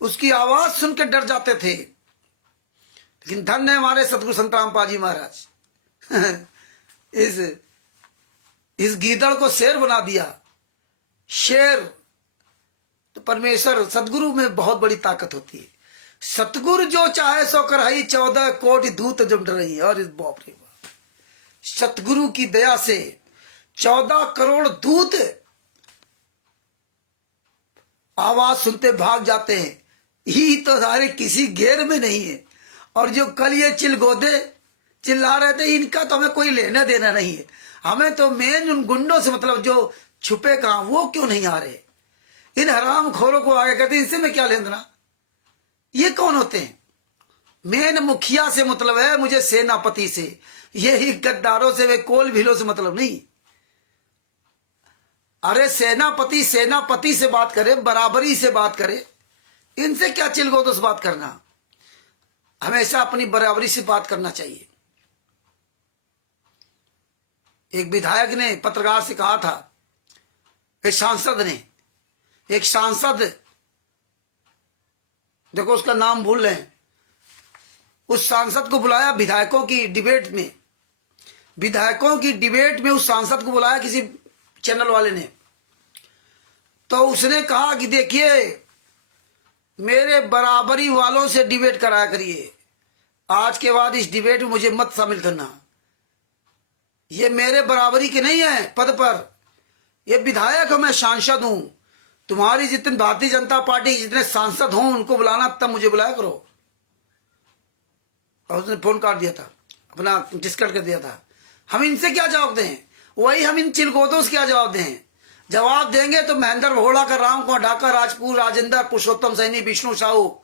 उसकी आवाज सुन के डर जाते थे। लेकिन धन्य है हमारे सतगुरु संत रामपाल जी महाराज, इस गीदड़ को शेर बना दिया। शेर तो परमेश्वर सतगुरु में बहुत बड़ी ताकत होती है। सतगुरु जो चाहे सो करही, 14 कोटि दूत जम रही। और इस बाप रे बाप, सतगुरु की दया से 14 करोड़ दूत आवाज सुनते भाग जाते हैं। ही तो सारे किसी घेर में नहीं है। और जो कल ये चिलगोदे चिल्ला रहे थे, इनका तो हमें कोई लेना देना नहीं है। हमें तो मेन उन गुंडों से मतलब, जो छुपे कहां, वो क्यों नहीं आ रहे। इन हराम खोरों को आगे कहते इनसे मैं क्या लेना। ये कौन होते हैं। मेन मुखिया से मतलब है मुझे, सेनापति से, यही गद्दारों से, वे कोल भीलों से मतलब नहीं। अरे सेनापति से बात करे, बराबरी से बात करे, इनसे क्या चिलगोदों से बात करना। हमेशा अपनी बराबरी से बात करना चाहिए। एक विधायक ने पत्रकार से कहा था, एक सांसद देखो उसका नाम भूल रहे हैं, उस सांसद को बुलाया विधायकों की डिबेट में उस सांसद को बुलाया किसी चैनल वाले ने। तो उसने कहा कि देखिए, मेरे बराबरी वालों से डिबेट कराया करिए, आज के बाद इस डिबेट में मुझे मत शामिल करना। ये मेरे बराबरी के नहीं है पद पर, ये विधायक हूं, मैं सांसद हूं। तुम्हारी जितने भारतीय जनता पार्टी के जितने सांसद हों उनको बुलाना, तब मुझे बुलाया करो। और उसने फोन काट दिया था, अपना डिस्कट कर दिया था। हम इनसे क्या जवाब दें, वही हम इन चिलगोदों से क्या जवाब दें। जवाब देंगे तो महेंद्र भोड़ा का, राम कुमार ढाका, राजपूत, राजेंद्र, पुरुषोत्तम सैनी, विष्णु साहू,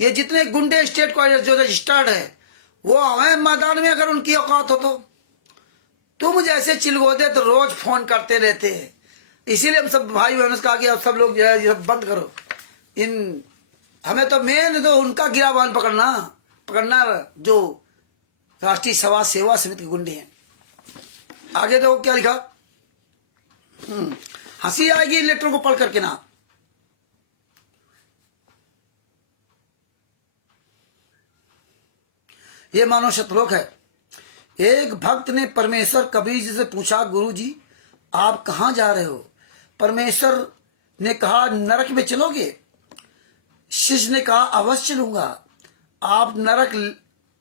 ये जितने गुंडे स्टेट को जो रजिस्टर्ड है, वो हमें मैदान में अगर उनकी औकात हो तो। तुम जैसे चिलगोदे तो रोज फोन करते रहते हैं। इसीलिए हम सब भाई बहनों से कहा कि अब सब लोग जो है बंद करो। हमें तो मेन तो उनका गिराबान पकड़ना जो राष्ट्रीय समाज सेवा समिति के गुंडे हैं। आगे देखो क्या लिखा। हंसी आएगी लेटर को पढ़ करके ना। ये मानो शतलोक है। एक भक्त ने परमेश्वर कबीर जी से पूछा, गुरु जी आप कहां जा रहे हो। परमेश्वर ने कहा, नरक में चलोगे। शिष्य ने कहा, अवश्य चलूंगा। आप नरक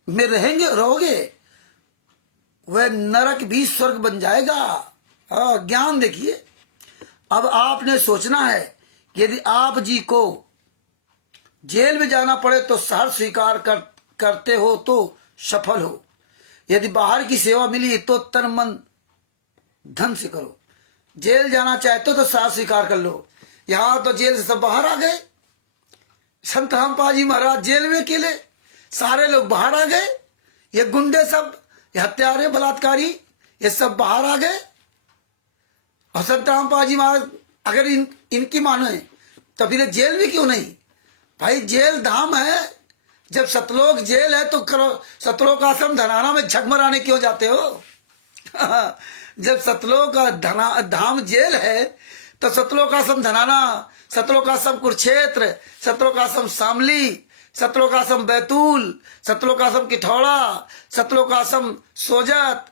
में रहोगे, वह नरक भी स्वर्ग बन जाएगा। ज्ञान देखिए, अब आपने सोचना है कि यदि आप जी को जेल में जाना पड़े तो शहर स्वीकार करते हो तो सफल हो। यदि बाहर की सेवा मिली तो तन मन धन से करो। जेल जाना चाहते हो तो शहर स्वीकार कर लो। यहां तो जेल से सब बाहर आ गए। संत रामपाल जी महाराज जेल में अकेले, सारे लोग बाहर आ गए। ये गुंडे सब, ये हत्यारे, बलात्कारी, ये सब बाहर आ गए। और संत रामपाल जी महाराज अगर इनकी मानो है तो फिर जेल में क्यों नहीं। भाई जेल धाम है। जब सतलोक जेल है तो करो सतलोक आश्रम धनाना में झकमराने क्यों जाते हो। जब सतलोक धाम जेल है तो सतलोक आश्रम धनाना, सतलोक आश्रम कुरुक्षेत्र, सतलोक आश्रम शामली, सतलोक आश्रम बैतूल, सतलोक आश्रम किठौड़ा, सतलोक आश्रम सोजत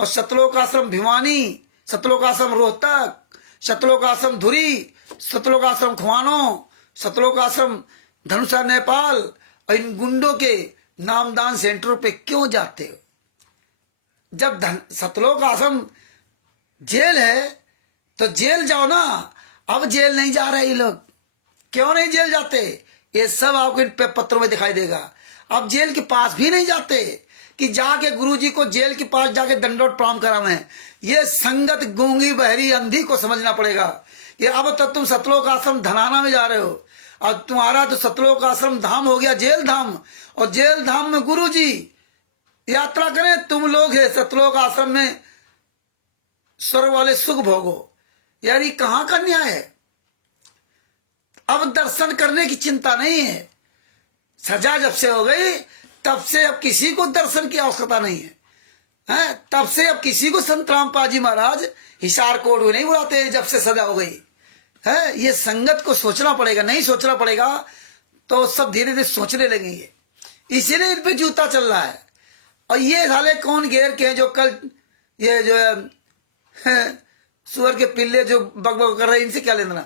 और सतलोक आश्रम भिवानी, सतलोक आश्रम रोहतक, सतलोक आश्रम धुरी, सतलोक आश्रम खुआनो, सतलोक आश्रम धनुषा नेपाल। और इन गुंडों के नामदान सेंटरों पे क्यों जाते हो। जब सतलोक आश्रम जेल है तो जेल जाओ ना। अब जेल नहीं जा रहे ये लोग। क्यों नहीं जेल जाते, ये सब आपको इन पत्रों में दिखाई देगा। अब जेल के पास भी नहीं जाते कि जाके गुरुजी को जेल के पास जाके दंडोत प्रणाम करावे। ये संगत गूंगी बहरी अंधी को समझना पड़ेगा। ये अब तक तुम सतलोक आश्रम धनाना में जा रहे हो। और तुम्हारा तो सतलोक आश्रम धाम हो गया जेल धाम, और जेल धाम में गुरु जी यात्रा करें, तुम लोग है सतलोक आश्रम में स्वर्ग वाले सुख भोगो। यार ये कहां का न्याय है? अब दर्शन करने की चिंता नहीं है, सजा जब से हो गई तब से अब किसी को दर्शन की आवश्यकता नहीं है, हैं? तब से अब किसी को संत रामपाल जी महाराज हिसार कोट नहीं बुलाते हैं, जब से सजा हो गई है। ये संगत को सोचना पड़ेगा, नहीं सोचना पड़ेगा तो सब धीरे धीरे सोचने लगेंगे। इसीलिए इन पे जूता चल रहा है। और ये साले कौन घेर के हैं जो कल ये जो है सुअर के पिल्ले जो बकबक कर रहे हैं, इनसे क्या लेना?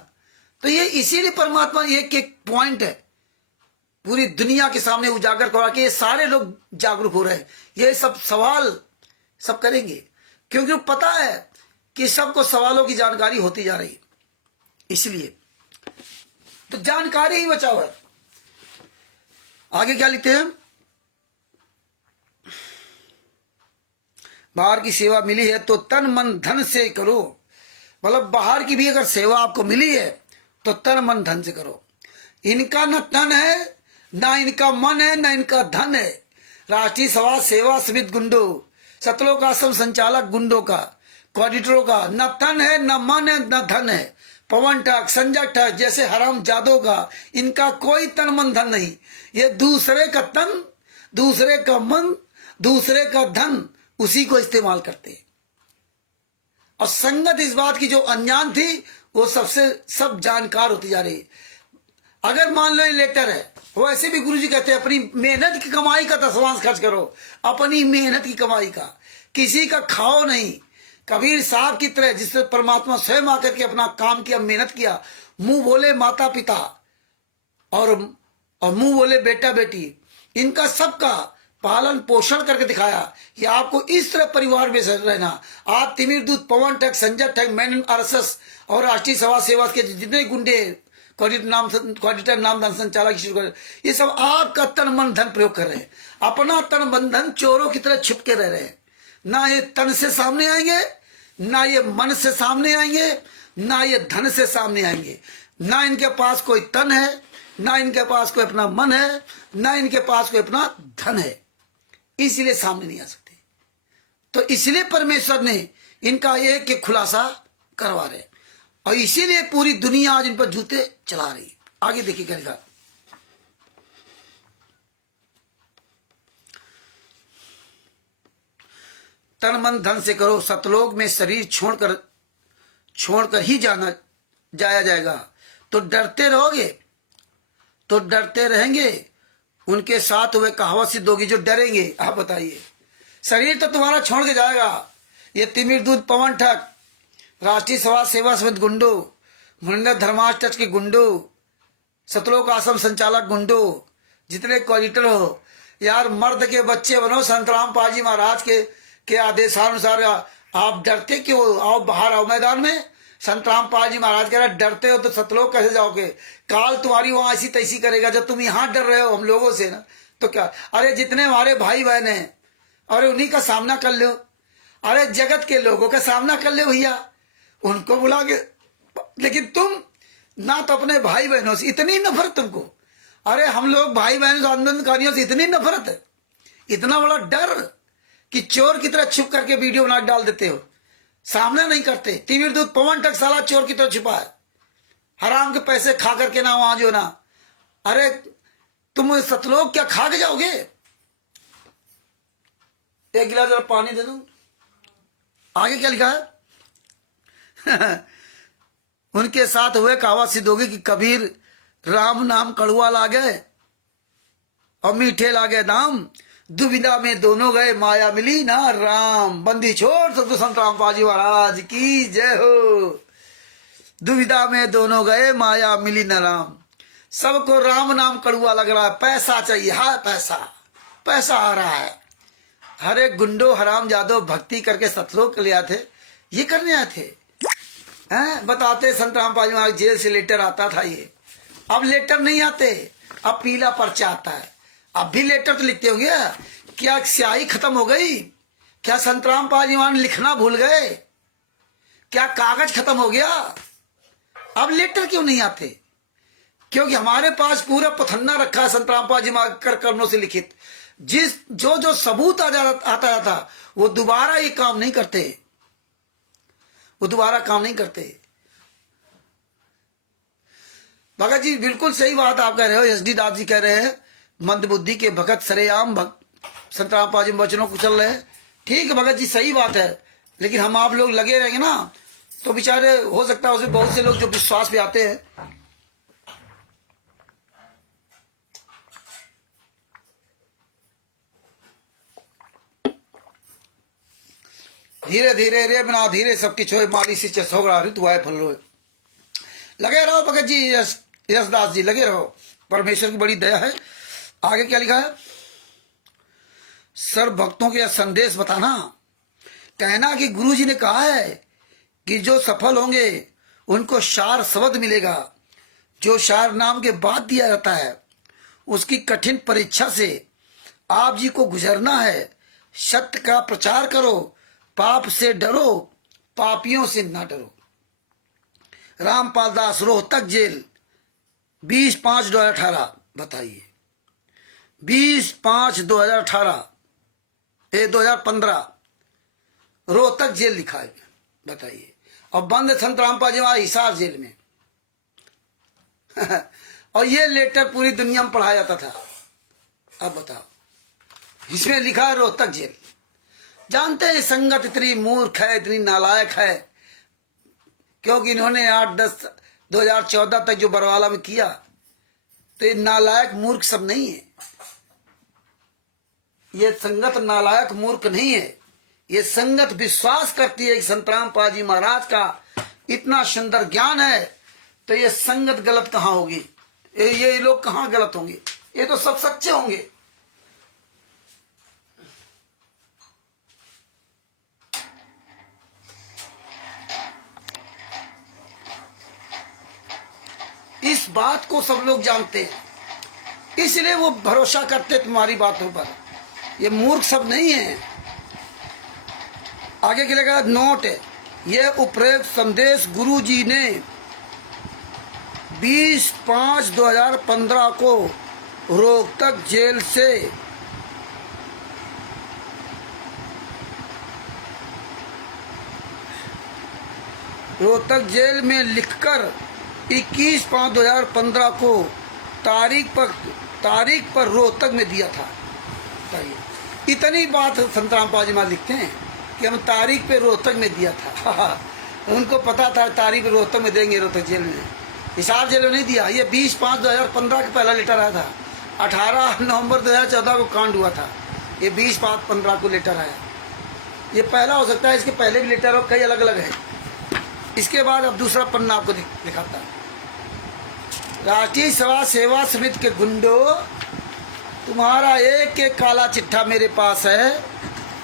तो ये इसीलिए परमात्मा एक एक पॉइंट है पूरी दुनिया के सामने उजागर करा के ये सारे लोग जागरूक हो रहे हैं। ये सब सवाल सब करेंगे क्योंकि पता है कि सबको सवालों की जानकारी होती जा रही है, इसलिए तो जानकारी ही बचाओ है। आगे क्या लिखते हैं? बाहर की सेवा मिली है तो तन मन धन से करो। मतलब बाहर की भी अगर सेवा आपको मिली है तो तन मन धन से करो। इनका न तन है, ना इनका मन है, ना इनका धन है। राष्ट्रीय सभा सेवा समिति गुंडो, सतलोक आश्रम संचालक गुंडो का, कोऑर्डिनेटरों का न तन है, न मन है, न धन है। पवन ठग, संजय ठग जैसे हराम जादों का इनका कोई तन मन धन नहीं। ये दूसरे का तन, दूसरे का मन, दूसरे का धन उसी को इस्तेमाल करते हैं। और संगत इस बात की जो अनजान थी वो सबसे सब जानकार होती जा रही है। अगर मान लो ये लेटर है, वैसे भी गुरुजी कहते हैं अपनी मेहनत की कमाई का 10वांश खर्च करो, अपनी मेहनत की कमाई का, किसी का खाओ नहीं। कबीर साहब की तरह जिससे परमात्मा स्वयं आकर के अपना काम किया, मेहनत किया, मुंह बोले माता पिता और मुंह बोले बेटा बेटी, इनका सबका पालन पोषण करके दिखाया कि आपको इस तरह परिवार में रहना। आप तिमिर दूत, पवन ठग, संजय ठग, मेनन आरएसएस और राष्ट्रीय सभा सेवा के जितने गुंडे कोऑर्डिनेटर नाम धन संचालक शुरू कर, ये सब आपका तन मन धन प्रयोग कर रहे हैं। अपना तन मन धन चोरों की तरह छिप के रह रहे हैं। ना ये तन से सामने आएंगे, ना ये मन से सामने आएंगे, ना ये धन से सामने आएंगे। ना इनके पास कोई तन है, ना इनके पास कोई अपना मन है, ना इनके पास कोई अपना धन है, इसलिए सामने नहीं आ सकते। तो इसलिए परमेश्वर ने इनका एक खुलासा करवा रहे, और इसीलिए पूरी दुनिया आज इन पर जूते चला रही है। आगे देखिए क्या लिखा। तन मन धन से करो, सतलोक में शरीर छोड़कर ही जाया जाएगा। तो डरते रहोगे, तो डरते रहेंगे। उनके साथ हुए कहावत सिद्ध होगी जो डरेंगे। आप बताइए, शरीर तो तुम्हारा छोड़ के जाएगा। ये तिमिर दूत, पवन ठग, राष्ट्रीय सभा सेवा समिति गुंडो, मुनिंदर धर्माष्टच के गुंडो, सतलोक आश्रम संचालक गुंडो, जितने कोऑर्डिनेटर हो, यार मर्द के बच्चे बनो। संत रामपाल जी महाराज के आदेशानुसार आप डरते क्यों? आओ बाहर आओ मैदान में। संत रामपाल जी महाराज कह रहे डरते हो तो सतलोक कैसे जाओगे? काल तुम्हारी वहां ऐसी तैसी करेगा। जब तुम यहाँ डर रहे हो हम लोगों से ना, तो क्या? अरे जितने हमारे भाई बहन हैं, अरे उन्हीं का सामना कर लो। अरे जगत के लोगों का सामना कर ले भैया, उनको बुला के। लेकिन तुम ना तो अपने भाई बहनों से इतनी नफरत तुमको। अरे हम लोग भाई बहनों आंदोलनकारियों से इतनी नफरत है, इतना बड़ा डर कि चोर की तरह छुप करके वीडियो बना डाल देते हो, सामना नहीं करते। तिमिर दूत, पवन ठग साला चोर की तरह छुपा है, हराम के पैसे खा करके ना वहां जो ना। अरे तुम सतलोक क्या खा के जाओगे? एक गिलास जरा पानी दे दूं। आगे क्या लिखा है? उनके साथ हुए कहावत सिद्ध होगी कि कबीर राम नाम कड़ुआ लागे और मीठे लागे दाम, दुविधा में दोनों गए माया मिली ना राम। बंदी छोड़ सतगुरु संत रामपाल जी महाराज की जय हो। दुविधा में दोनों गए माया मिली न राम। सबको राम नाम कड़ुआ लग रहा है, पैसा चाहिए, हाँ पैसा आ रहा है। हरे गुंडो हराम जादो भक्ति करके सतलोक ले आए थे, ये करने आए थे। हैं बताते संत रामपाल जी महाराज जेल से लेटर आता था। ये अब लेटर नहीं आते, अब पीला पर्चा आता है। अब भी लेटर तो लिखते होंगे। क्या स्याही खत्म हो गई? क्या संत रामपाल जी महाराज लिखना भूल गए? क्या कागज खत्म हो गया? अब लेटर क्यों नहीं आते? क्योंकि हमारे पास पूरा पथन्ना रखा है संत रामपाल जी महाराज कर्मों से लिखित। जिस जो जो सबूत आता जाता वो दोबारा ये काम नहीं करते, वो दोबारा काम नहीं करते। भगत जी बिल्कुल सही बात आप कह रहे हो। एस डी दास जी कह रहे हैं मंदबुद्धि के भगत सरेआम संत रामपाल जी वचनों को चल रहे हैं। ठीक है भगत जी, सही बात है, लेकिन हम आप लोग लगे रहेंगे ना तो बेचारे हो सकता है उसमें बहुत से लोग जो विश्वास भी आते हैं। धीरे धीरे रे बना धीरे सबकी छोए माली से चसोगड़ा ऋतु आए फल रोए। लगे रहो भगत जी, यशदास जी लगे रहो, परमेश्वर की बड़ी दया है। आगे क्या लिखा है? सर्व भक्तों के संदेश बताना, कहना कि गुरु जी ने कहा है कि जो सफल होंगे उनको शार शब्द मिलेगा। जो शार नाम के बाद दिया जाता है उसकी कठिन परीक्षा से आप जी को गुजरना है। सत्य का प्रचार करो, पाप से डरो, पापियों से ना डरो। रामपाल दास, रोहतक जेल, 20/5/2018। बताइए 20/5/2018 2015 रोहतक जेल लिखा है। बताइए, और बंद संत रामपाल जी महाराज हिसार जेल में। और ये लेटर पूरी दुनिया में पढ़ाया जाता था। अब बताओ, इसमें लिखा है रोहतक जेल। जानते हैं संगत इतनी मूर्ख है, इतनी नालायक है, क्योंकि इन्होंने 8/10/2014 तक जो बरवाला में किया, तो ये नालायक मूर्ख सब नहीं है। ये संगत नालायक मूर्ख नहीं है। ये संगत विश्वास करती है कि संत रामपाल जी महाराज का इतना सुंदर ज्ञान है, तो ये संगत गलत कहाँ होगी? ये लोग कहाँ गलत होंगे? ये तो सब सच्चे होंगे। इस बात को सब लोग जानते हैं, इसलिए वो भरोसा करते तुम्हारी बातों पर। ये मूर्ख सब नहीं है। आगे के लिए नोट है, ये उपरोक्त संदेश गुरु जी ने 20/5/2015 को रोहतक जेल से में लिखकर 21/5/2015 को तारीख पर रोहतक में दिया था। इतनी बात संत रामपाल जी महाराज लिखते हैं कि हम तारीख पे रोहतक में दिया था। उनको पता था तारीख रोहतक में देंगे, रोहतक जेल में, हिसार जेल में नहीं दिया। ये 20/5/2015 का पहला लेटर आया था। 18 नवंबर 2014 को कांड हुआ था। ये 20/5/15 को लेटर आया। ये पहला हो सकता है, इसके पहले भी लेटर और कई अलग अलग है। इसके बाद अब दूसरा पन्ना आपको दिखाता है। राष्ट्रीय सेवा समिति के गुंडों, तुम्हारा एक एक काला चिट्ठा मेरे पास है,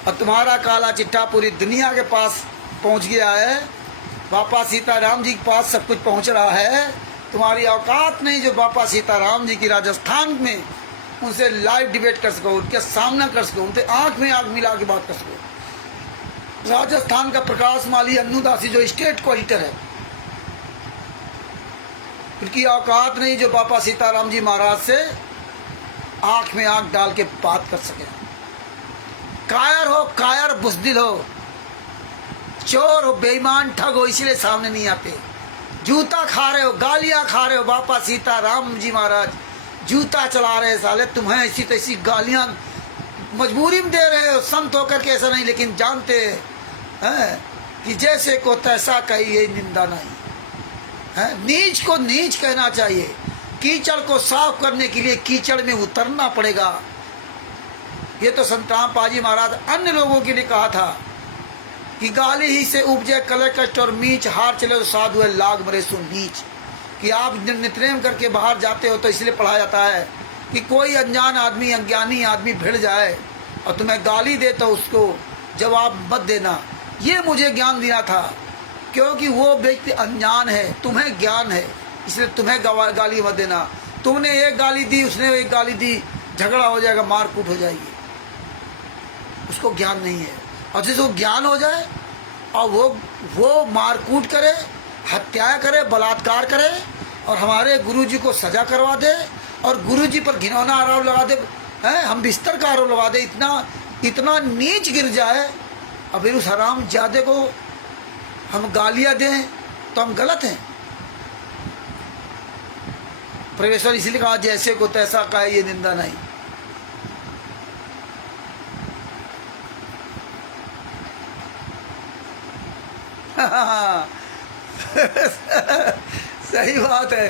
और तुम्हारा काला चिट्ठा पूरी दुनिया के पास पहुंच गया है। बापा सीताराम जी के पास सब कुछ पहुंच रहा है। तुम्हारी औकात नहीं जो बापा सीताराम जी की राजस्थान में उनसे लाइव डिबेट कर सको, उनके सामना कर सको, उनसे आंख में आंख मिला के बात कर सको। राजस्थान का प्रकाश माली अन्नू दासी जो स्टेट कोऑर्डिनेटर है, उनकी औकात नहीं जो बापा सीताराम जी महाराज से आंख में आंख डाल के बात कर सके। कायर हो, कायर बुज़दिल हो, चोर हो, बेईमान ठग हो, इसलिए सामने नहीं आते। जूता खा रहे हो, गालियां खा रहे हो। बापा सीताराम जी महाराज जूता चला रहे साले, तुम्हें ऐसी तैसी गालियां मजबूरी में दे रहे हो। संत होकर के ऐसा नहीं, लेकिन जानते हैं कि जैसे को तैसा कहिए, निंदा नहीं है। नीच को नीच कहना चाहिए। कीचड़ को साफ करने के लिए कीचड़ में उतरना पड़ेगा। ये तो संत रामपाल जी महाराज अन्य लोगों के लिए कहा था कि गाली ही से उपजे कलह कष्ट और मीच, हार चले तो साधु है लाग मरे सो नीच। कि आप नित्यनेम करके बाहर जाते हो तो इसलिए पढ़ा जाता है कि कोई अनजान आदमी, अज्ञानी आदमी भिड़ जाए और तुम्हें गाली दे तो उसको जवाब मत देना। ये मुझे ज्ञान दिया था, क्योंकि वो व्यक्ति अनजान है, तुम्हें ज्ञान है, इसलिए तुम्हें गाली मत देना। तुमने एक गाली दी, उसने एक गाली दी, झगड़ा हो जाएगा, मारकूट हो जाएगी। उसको ज्ञान नहीं है। और जिसको ज्ञान हो जाए और वो मारकूट करे, हत्या करे, बलात्कार करे और हमारे गुरुजी को सजा करवा दे और गुरुजी पर घिनौना आरोप लगा दे, हैं, हम बिस्तर का आरोप लगा दे, इतना नीच गिर जाए। अब फिर उस हराम जादे को हम गालियां दें तो हम गलत हैं। परमेश्वर इसलिए कहा जैसे को तैसा का ये निंदा नहीं। सही बात है,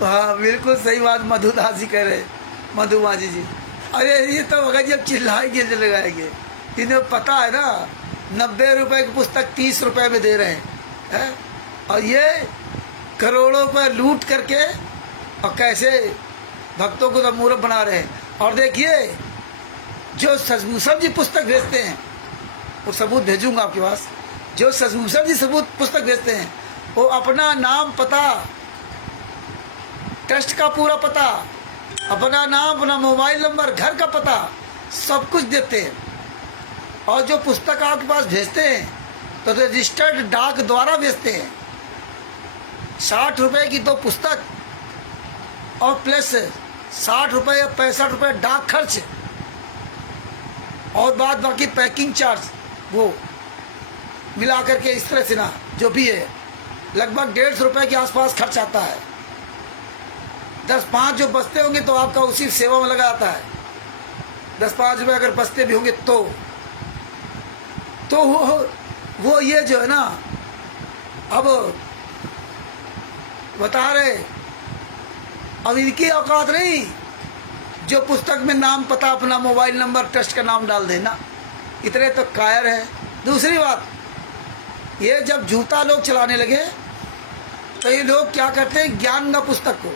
हाँ बिल्कुल सही बात मधुदास जी कह रहे, मधुमाजी जी। अरे ये तो अगर जब चिल्लाएंगे लगाएंगे, इन्हें पता है ना 90 रुपए की पुस्तक 30 रुपए में दे रहे हैं, और ये करोड़ों रुपए लूट करके और कैसे भक्तों को तो मूर्ख बना रहे हैं। और देखिए जो सजमूसर जी पुस्तक भेजते हैं, वो सबूत भेजूंगा आपके पास, जो सजमूसर जी सबूत पुस्तक भेजते हैं वो अपना नाम पता, ट्रस्ट का पूरा पता, अपना नाम, अपना मोबाइल नंबर, घर का पता सब कुछ देते हैं। और जो पुस्तक आपके पास भेजते हैं तो रजिस्टर्ड डाक द्वारा भेजते हैं। 60 रुपए की 2 पुस्तक और प्लस 60 रुपए या 65 रुपए डाक खर्च, और बाद बाकी पैकिंग चार्ज वो मिला करके इस तरह से ना जो भी है लगभग 150 रुपए के आसपास खर्च आता है। 10-5 जो बचते होंगे तो आपका उसी सेवा में लगा आता है। 10-5 रुपए अगर बचते भी होंगे तो वो ये जो है ना, अब बता रहे, अब इनकी औकात नहीं जो पुस्तक में नाम पता, अपना मोबाइल नंबर, ट्रस्ट का नाम डाल देना, इतने तो कायर है। दूसरी बात, ये जब जूता लोग चलाने लगे तो ये लोग क्या करते हैं, ज्ञान का पुस्तक को,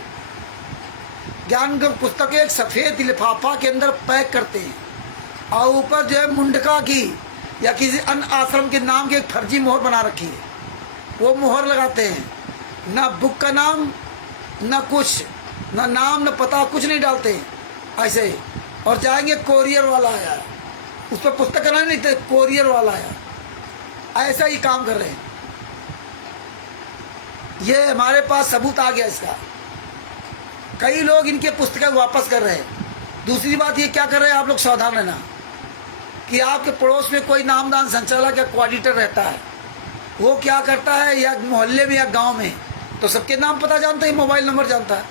ज्ञान का पुस्तक एक सफ़ेद लिफाफा के अंदर पैक करते हैं और ऊपर जो है मुंडका की या किसी अन्य आश्रम के नाम की एक फर्जी मोहर बना रखी है, वो मोहर लगाते हैं। ना बुक का नाम, ना कुछ, ना नाम, ना पता, कुछ नहीं डालते हैं ऐसे ही। और जाएंगे कोरियर वाला आया, उस पर पुस्तक का नाम नहीं थे, कोरियर वाला आया, ऐसा ही काम कर रहे हैं। ये हमारे पास सबूत आ गया इसका। कई लोग इनके पुस्तकें वापस कर रहे हैं। दूसरी बात ये क्या कर रहे हैं, आप लोग सावधान रहना कि आपके पड़ोस में कोई नामदान संचालक या कोऑर्डिनेटर रहता है, वो क्या करता है, या मोहल्ले में या गांव में, तो सबके नाम पता जानता है, मोबाइल नंबर जानता है,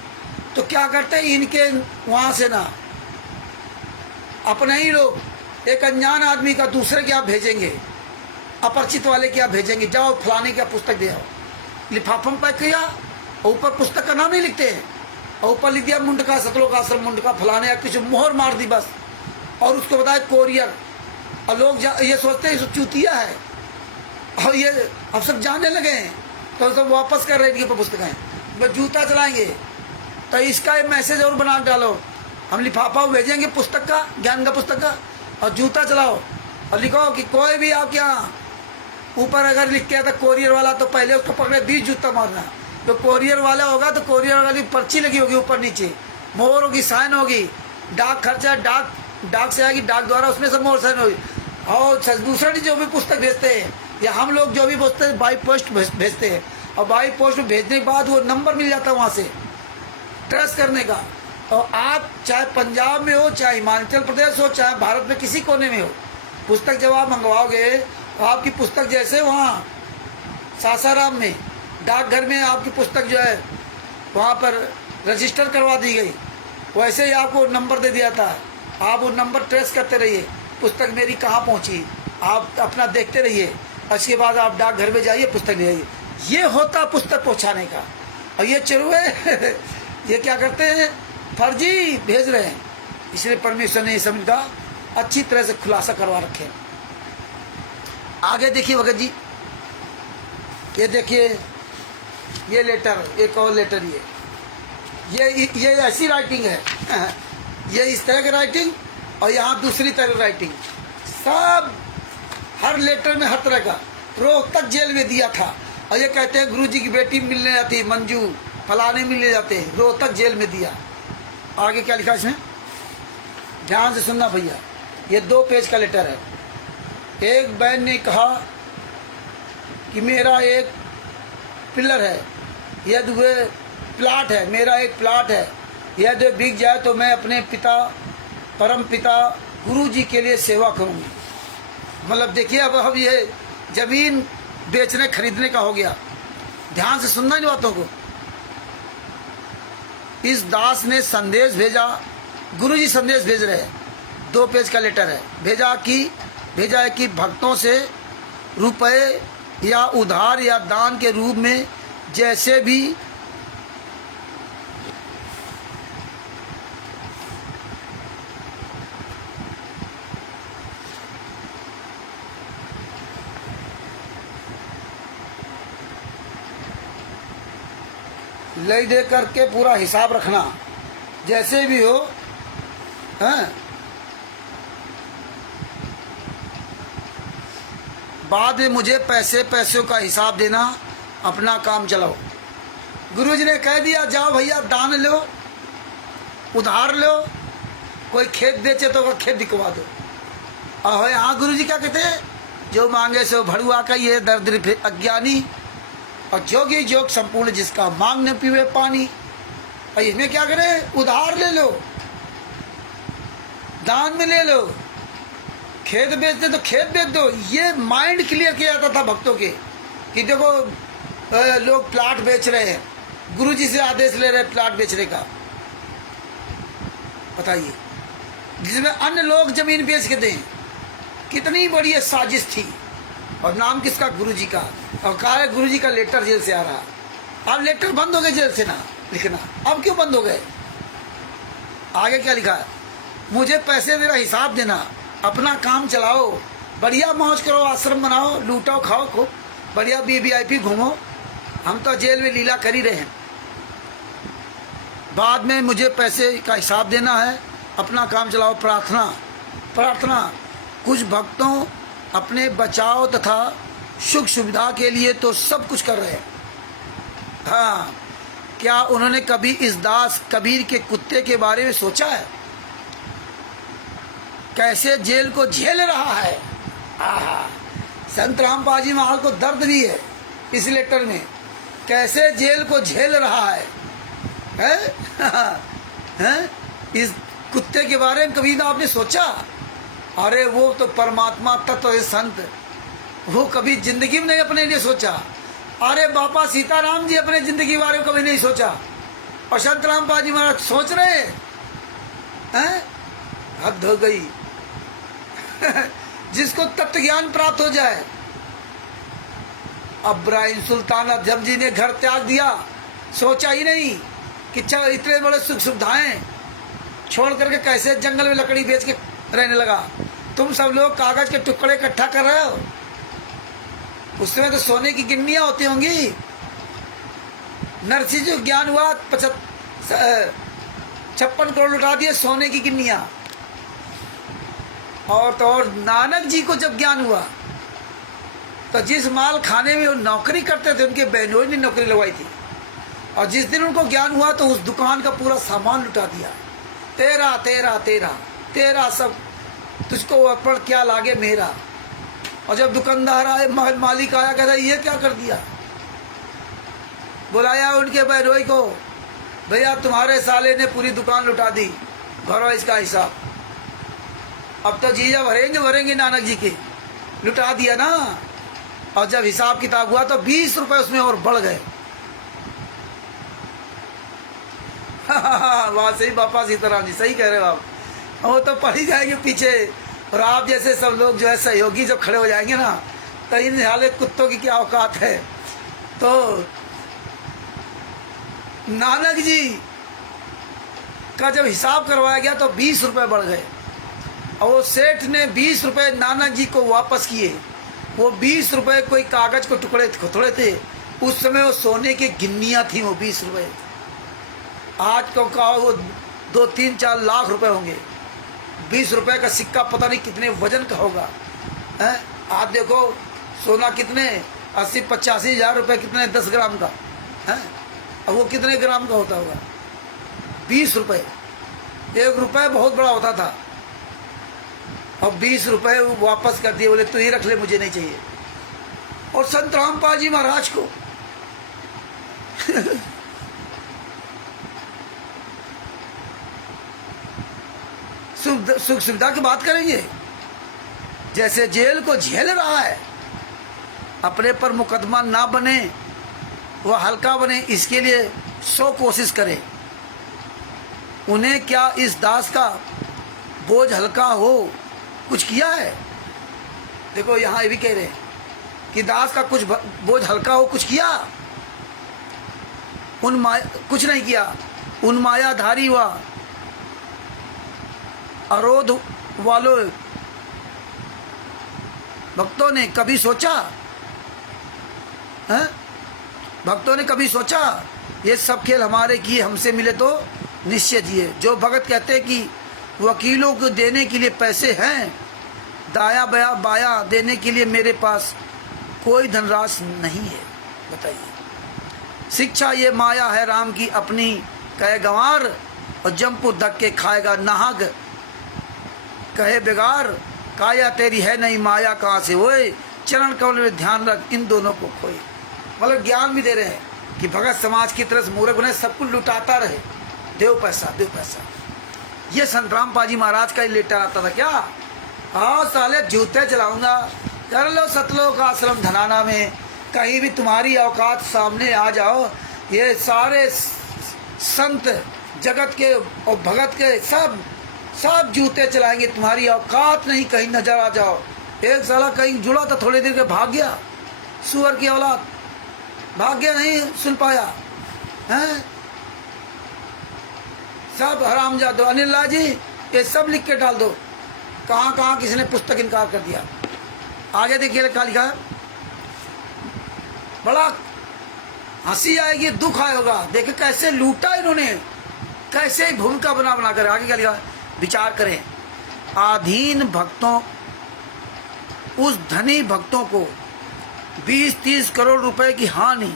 तो क्या करते हैं इनके वहाँ से ना अपने ही लोग एक अनजान आदमी का दूसरे के यहाँ भेजेंगे, अपरिचित वाले के यहाँ भेजेंगे, जाओ फलाने क्या पुस्तक दे आओ। लिफाफा में पैक किया और ऊपर पुस्तक का नाम नहीं लिखते हैं, और ऊपर लिख दिया मुंडका, सतलोक आश्रम मुंडका फलाने, या कुछ मोहर मार दी बस, और उसको बताया कोरियर। और लोग ये सोचते हैं चूतिया है, और ये अब सब जानने लगे हैं तो सब वापस कर रहे हैं इनकी पुस्तकें। बस जूता चलाएंगे तो इसका एक मैसेज और बना डालो, हम लिफाफा भेजेंगे पुस्तक का, ज्ञान का पुस्तक का, और जूता चलाओ और लिखो कि कोई भी आपके यहाँ ऊपर अगर लिख के आता कोरियर वाला तो पहले उसको पकड़े 20 जूता मारना। तो कोरियर वाला होगा तो कोरियर वाली पर्ची लगी होगी ऊपर नीचे, मोहर होगी, साइन होगी, डाक खर्चा, डाक से आएगी, डाक द्वारा उसमें से मोहर साइन होगी। और दूसरा जो भी पुस्तक भेजते हैं या हम लोग जो भी भेजते हैं बाई पोस्ट भेजते हैं, और बाई पोस्ट में भेजने के बाद वो नंबर मिल जाता है वहाँ से ट्रेस करने का। और आप चाहे पंजाब में हो, चाहे हिमाचल प्रदेश हो, चाहे भारत में किसी कोने में हो, पुस्तक जब आप मंगवाओगे तो आपकी पुस्तक जैसे वहाँ सासाराम में डाकघर में आपकी पुस्तक जो है वहाँ पर रजिस्टर करवा दी गई, वैसे ही आपको नंबर दे दिया था। आप वो नंबर ट्रेस करते रहिए, पुस्तक मेरी कहाँ पहुँची, आप अपना देखते रहिए, उसके बाद आप डाकघर में जाइए, पुस्तक ले आइए। ये होता पुस्तक पहुँचाने का। और ये चरुए ये क्या करते हैं, फर्जी भेज रहे हैं। इसलिए परमेश्वर ने इस समय का अच्छी तरह से खुलासा करवा रखे। आगे देखिए भगत जी, ये देखिए ये लेटर, एक और लेटर, ये ऐसी राइटिंग है ये इस तरह की राइटिंग, और यहाँ दूसरी तरह राइटिंग, सब हर लेटर में हर तरह का। रोहतक जेल में दिया था, और ये कहते हैं गुरुजी की बेटी मिलने जाती है, मंजू फलाने मिलने जाते हैं, रोहतक जेल में दिया। आगे क्या लिखा इसमें, ध्यान से सुनना भैया, ये 2 पेज का लेटर है। एक बहन ने कहा कि मेरा एक पिलर है, यदि वे प्लाट है, मेरा एक प्लाट है, यह जो बिक जाए तो मैं अपने पिता, परम पिता गुरु जी के लिए सेवा करूँगी। मतलब देखिए अब ये जमीन बेचने खरीदने का हो गया। ध्यान से सुनना इन बातों को। इस दास ने संदेश भेजा, गुरु जी संदेश भेज रहे हैं, 2 पेज का लेटर है। भेजा है कि भक्तों से रुपए या उधार या दान के रूप में जैसे भी ले दे करके पूरा हिसाब रखना, जैसे भी हो। हैं, बाद में मुझे पैसों का हिसाब देना, अपना काम चलाओ। गुरुजी ने कह दिया जाओ भैया दान लो, उधार लो, कोई खेत बेचे तो वो खेत बिकवा दो। और यहाँ गुरुजी क्या कहते हैं, जो मांगे सो भड़ुआ का ये दरिद्र अज्ञानी, और जोगी जोग संपूर्ण जिसका मांग न पीवे पानी। और इसमें क्या करें, उधार ले लो, दान में ले लो, खेत बेचते तो खेत बेच दो। ये माइंड क्लियर किया जाता था भक्तों के कि देखो लोग प्लाट बेच रहे हैं, गुरुजी से आदेश ले रहे हैं प्लाट बेचने का। बताइए, जिसमें अन्य लोग जमीन बेच के दें, कितनी बड़ी साजिश थी। और नाम किसका, गुरुजी का। और कहा है गुरुजी का लेटर जेल से आ रहा। अब लेटर बंद हो गए जेल से ना लिखना। अब क्यों बंद हो गए? आगे क्या लिखा है, मुझे पैसे मेरा हिसाब देना, अपना काम चलाओ, बढ़िया मौज करो, आश्रम बनाओ, लूटो खाओ खूब, बढ़िया VIP घूमो। हम तो जेल में लीला कर ही रहे हैं। बाद में मुझे पैसे का हिसाब देना है, अपना काम चलाओ। प्रार्थना कुछ भक्तों अपने बचाव तथा सुख सुविधा के लिए तो सब कुछ कर रहे हैं। हाँ, क्या उन्होंने कभी इस दास कबीर के कुत्ते के बारे में सोचा है, कैसे जेल को झेल रहा है? संत रामपाल जी महाराज को दर्द भी है इस लेटर में, कैसे जेल को झेल रहा है, हैं? इस कुत्ते के बारे में कभी ना आपने सोचा? अरे वो तो परमात्मा तत्व है संत, वो कभी जिंदगी में नहीं अपने लिए सोचा। अरे बापा सीताराम जी अपने जिंदगी बारे में कभी नहीं सोचा, और संत रामपाल जी महाराज सोच रहे हैं? हद हो गई। जिसको तत्व ज्ञान प्राप्त हो जाए। अब्राहिम सुल्तान अजम जी ने घर त्याग दिया, सोचा ही नहीं कि चल इतने बड़े सुख सुविधाएं छोड़ करके कैसे जंगल में लकड़ी बेच के रहने लगा। तुम सब लोग कागज के टुकड़े इकट्ठा कर रहे हो, उसमें तो सोने की गिन्नियां होती होंगी। नरसिंह जी ज्ञान हुआ 56 करोड़ लुटा दिए सोने की गिन्नियां। और तो और नानक जी को जब ज्ञान हुआ तो जिस माल खाने में वो नौकरी करते थे, उनके बहनों ने नौकरी लगवाई थी, और जिस दिन उनको ज्ञान हुआ तो उस दुकान का पूरा सामान लुटा दिया। तेरा तेरा तेरा तेरा सब तुझको अर्पण क्या लागे मेरा। और जब दुकानदार आए, मालिक आया, कहता ये क्या कर दिया। बुलाया उनके बहनोई को, भैया तुम्हारे साले ने पूरी दुकान लुटा दी, भरो इसका हिसाब। अब तो जीजा भरेंगे नानक जी के, लुटा दिया ना। और जब हिसाब किताब हुआ तो 20 रुपए उसमें और बढ़ गए। वहां से ही बापा सीताराम जी सही कह रहे हो आप, वो तो पड़ ही जाएंगे पीछे। और आप जैसे सब लोग जो है सहयोगी जब खड़े हो जाएंगे ना, तो इन हाले कुत्तों की क्या औकात है। तो नानक जी का जब हिसाब करवाया गया तो 20 रुपए बढ़ गए, और वो सेठ ने 20 रुपए नानक जी को वापस किए। वो 20 रुपए कोई कागज को टुकड़े थोड़े थे, उस समय वो सोने की गिन्नियां थी वो 20 रुपए। आज को कहा वो 2-3-4 लाख रुपए होंगे। 20 रुपए का सिक्का पता नहीं कितने वजन का होगा। आप देखो सोना कितने 80-85 हजार रुपए, कितने 10 ग्राम का है। अब वो कितने ग्राम का होता होगा? 20 रुपए। 1 रुपए बहुत बड़ा होता था, और 20 रुपए वापस कर दिए, बोले तू ही रख ले, मुझे नहीं चाहिए। और संत रामपाल जी महाराज को सुख सुविधा की बात करेंगे। जैसे जेल को झेल रहा है, अपने पर मुकदमा ना बने, वह हल्का बने, इसके लिए 100 कोशिश करे। उन्हें क्या इस दास का बोझ हल्का हो कुछ किया है? देखो यहाँ ये भी कह रहे हैं कि दास का कुछ बोझ हल्का हो कुछ किया? कुछ नहीं किया। उन मायाधारी व अरोध वालों भक्तों ने कभी सोचा है? भक्तों ने कभी सोचा ये सब खेल हमारे किए, हमसे मिले तो निश्चय दिए। जो भगत कहते हैं कि वकीलों को देने के लिए पैसे हैं, दाया बया बाया देने के लिए मेरे पास कोई धनराशि नहीं है। बताइए, शिक्षा ये माया है राम की अपनी कहे गंवार, और जमपु धक्के खाएगा नाहक कहे बेगार। काया तेरी है नहीं माया कहाँ से होए, चरण कमल में ध्यान रख इन दोनों को खोए। मतलब ज्ञान भी दे रहे हैं कि भगत समाज की तरफ मूर्ख बने, सब कुछ लुटाता रहे, देव पैसा देव पैसा। ये संत रामपाल जी महाराज का ही लेटर आता था क्या? हाँ साले जूते चलाऊंगा, कर लो सतलोक आश्रम धनाना में, कहीं भी तुम्हारी औकात सामने आ जाओ। ये सारे संत जगत के और भगत के सब जूते चलाएंगे, तुम्हारी औकात नहीं, कहीं नजर आ जाओ। एक साला कहीं जुड़ा था, थोड़ी देर के भाग गया, सुअर की औलाद, भाग गया, नहीं सुन पाया हैं। सब हरामजादो। अनिल लाल जी ये सब लिख के डाल दो, कहाँ कहाँ किसी ने पुस्तक इनकार कर दिया। आगे देखिए क्या लिखा है, बड़ा हंसी आएगी, दुख आएगा। देखिए कैसे लूटा इन्होंने, कैसे भूमिका बना बना कर। आगे क्या लिखा, विचार करें। आधीन भक्तों, उस धनी भक्तों को 20-30 करोड़ रुपए की हानि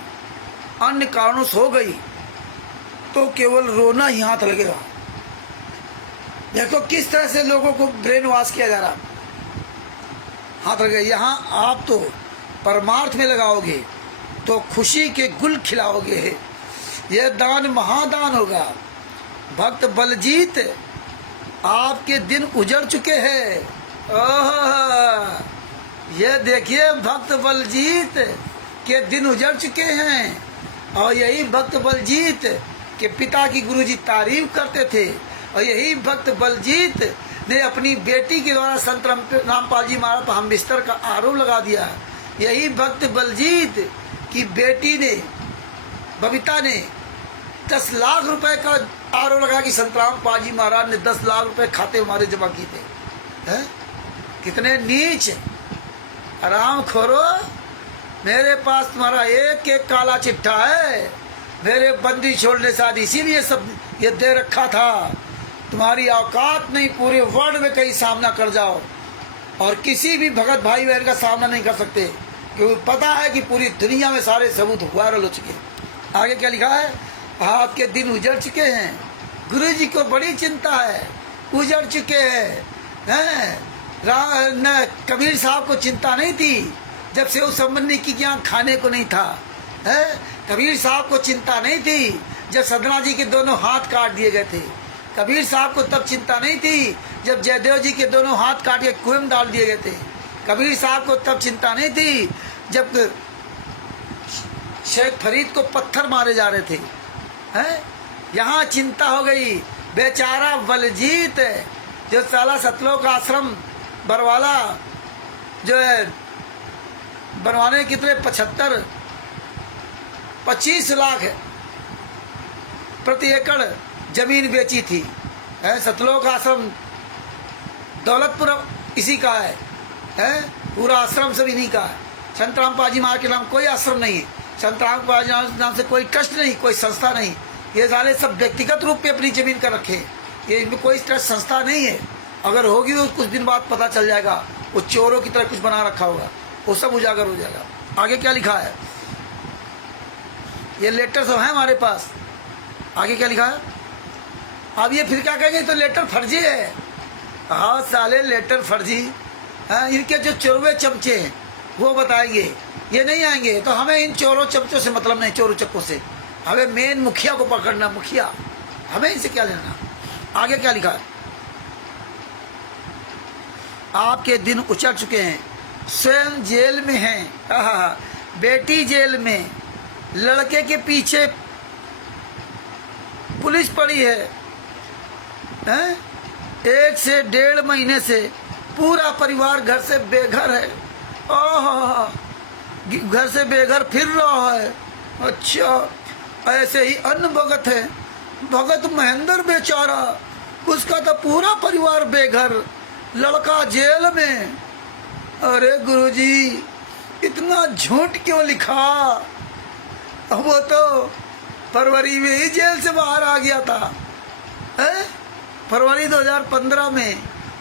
अन्य कारणों से हो गई तो केवल रोना ही हाथ लगेगा। देखो किस तरह से लोगों को ब्रेन वॉश किया जा रहा, हाथ लगे। यहाँ आप तो परमार्थ में लगाओगे तो खुशी के गुल खिलाओगे, यह दान महादान होगा। भक्त बलजीत आपके दिन उजड़ चुके हैं। ये देखिए भक्त बलजीत के दिन उजड़ चुके हैं, और यही भक्त बलजीत के पिता की गुरुजी तारीफ करते थे, और यही भक्त बलजीत ने अपनी बेटी के द्वारा संत रामपाल जी महाराज पर हम बिस्तर का आरोप लगा दिया। यही भक्त बलजीत की बेटी ने, बबीता ने 10 लाख रुपए का आरोप लगा कि संत रामपाल जी महाराज ने 10 लाख रुपए खाते हमारे जमा किए थे। है? कितने नीच आराम खोरो। मेरे पास तुम्हारा एक एक काला चिट्ठा है, मेरे बंदी छोड़ने से आदि, इसीलिए सब ये दे रखा था। तुम्हारी औकात नहीं, पूरे वर्ल्ड में कहीं सामना कर जाओ, और किसी भी भगत भाई बहन का सामना नहीं कर सकते, क्योंकि पता है कि पूरी दुनिया में सारे सबूत वायरल हो चुके हैं। आगे क्या लिखा है, आपके दिन उजड़ चुके हैं। गुरु जी को बड़ी चिंता है, उजड़ चुके हैं। कबीर साहब को चिंता नहीं थी जब सेव संबंधी की यहाँ खाने को नहीं था। है? कबीर साहब को चिंता नहीं थी जब सदना जी के दोनों हाथ काट दिए गए थे। कबीर साहब को तब चिंता नहीं थी जब जयदेव जी के दोनों हाथ काट के कुएं में डाल दिए गए थे। कबीर साहब को तब चिंता नहीं थी जब शेख फरीद को पत्थर मारे जा रहे थे। हैं? यहाँ चिंता हो गई। बेचारा बलजीत जो साला सतलोक आश्रम बरवाला जो है बनवाने कितने 25 लाख प्रति एकड़ जमीन बेची थी। सतलोक आश्रम दौलतपुर इसी का है, पूरा आश्रम सब इन्हीं का है। संत रामपाल जी महाराज के नाम कोई आश्रम नहीं है, संत रामपाल जी के नाम से कोई ट्रस्ट नहीं, कोई संस्था नहीं। ये सारे सब व्यक्तिगत रूप पे अपनी जमीन कर रखे, ये इनमें कोई ट्रस्ट संस्था नहीं है। अगर होगी तो कुछ दिन बाद पता चल जाएगा, वो चोरों की तरह कुछ बना रखा होगा, वो सब उजागर हो जाएगा। आगे क्या लिखा है, ये लेटर सब है हमारे पास। आगे क्या लिखा है, अब ये फिर क्या कहेंगे तो लेटर फर्जी है। हाँ साले लेटर फर्जी। हाँ, इनके जो चोरवे चमचे हैं वो बताएंगे, ये नहीं आएंगे। तो हमें इन चोरों चमचों से मतलब नहीं, चोरों चक्कों से। हमें मेन मुखिया को पकड़ना, मुखिया, हमें इनसे क्या लेना। आगे क्या लिखा है, आपके दिन उचट चुके हैं, स्वयं जेल में हैं, बेटी जेल में, लड़के के पीछे पुलिस पड़ी है, हैं? 1 से 1.5 महीने से पूरा परिवार घर से बेघर है। घर से बेघर फिर रहा है। अच्छा, ऐसे ही अन्य भगत है, भगत महेंद्र बेचारा, उसका तो पूरा परिवार बेघर, लड़का जेल में। अरे गुरुजी, इतना झूठ क्यों लिखा? वो तो फरवरी में ही जेल से बाहर आ गया था, है? फरवरी 2015 में,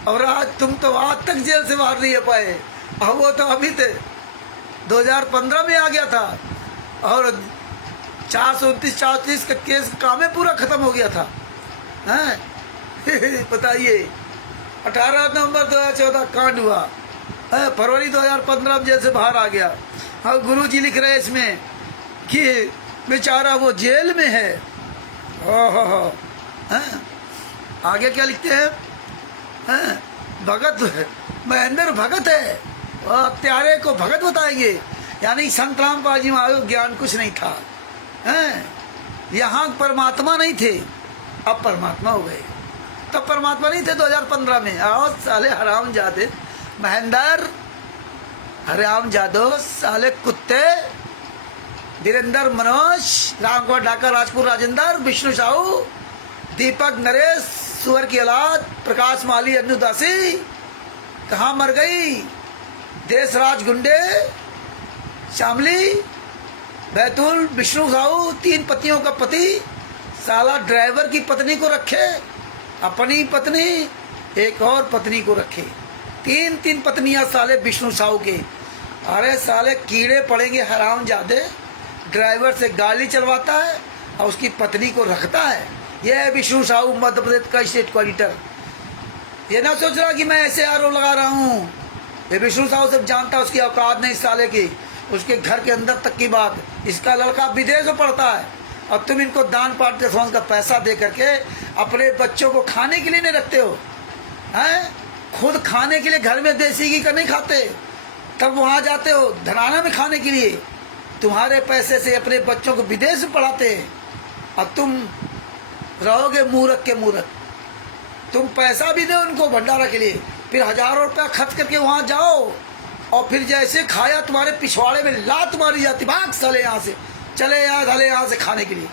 और आज तुम तो आज तक जेल से बाहर नहीं आ पाए। अब वो तो अभी थे 2015 में आ गया था, और 429 का केस काम में पूरा खत्म हो गया था, हैं? बताइए, 18 नवंबर 2014 कांड हुआ, फरवरी 2015 में जेल से बाहर आ गया। और गुरु जी लिख रहे हैं इसमें कि बेचारा वो जेल में है। आगे क्या लिखते हैं? भगत है, महेंद्र भगत है, प्यारे को भगत बताएंगे। यानी संत रामपाल जी महाराज ज्ञान कुछ नहीं था, यहाँ परमात्मा नहीं थे, अब परमात्मा हो गए। तब परमात्मा नहीं थे 2015 में। आओ साले हराम जादे महेंद्र, हराम जादो साले कुत्ते, वीरेंद्र मनोज, रामगढ़ ढाका राजपुर राजेंद्र, विष्णु साहू, दीपक नरेश, सुअर की औलाद, प्रकाश माली, अन्नू दासी, कहाँ मर गई? देशराज गुंडे, शामली, बैतूल, विष्णु साहू, 3 पतियों का पति, साला ड्राइवर की पत्नी को रखे, अपनी पत्नी, एक और पत्नी को रखे, 3 पत्नियां साले विष्णु साहू के। अरे साले कीड़े पड़ेंगे हरामजादे, ड्राइवर से गाड़ी चलवाता है और उसकी पत्नी को रखता है। यह है विष्णु साहू, मध्य प्रदेश का स्टेट कोऑर्डिनेटर। ये ना सोच रहा कि मैं ऐसे आरोप लगा रहा हूँ, ये विष्णु साहू सब जानता है, उसकी औकात नहीं साले की, उसके घर के अंदर तक की बात। इसका लड़का विदेश में पढ़ता है और तुम इनको दान पाठ का पैसा दे करके अपने बच्चों को खाने के लिए नहीं रखते हो, हैं? खुद खाने के लिए घर में देसी घी का नहीं खाते, तब वहाँ जाते हो धनाना में खाने के लिए। तुम्हारे पैसे से अपने बच्चों को विदेश में पढ़ाते हैं और तुम रहोगे मूर्ख के मूर्ख। तुम पैसा भी दो उनको भंडारा के लिए, फिर हजारों रुपया खर्च करके वहाँ जाओ और फिर जैसे खाया तुम्हारे पिछवाड़े में लात मारी जाती, भाग साले यहाँ से, चले यहाँ से खाने के लिए।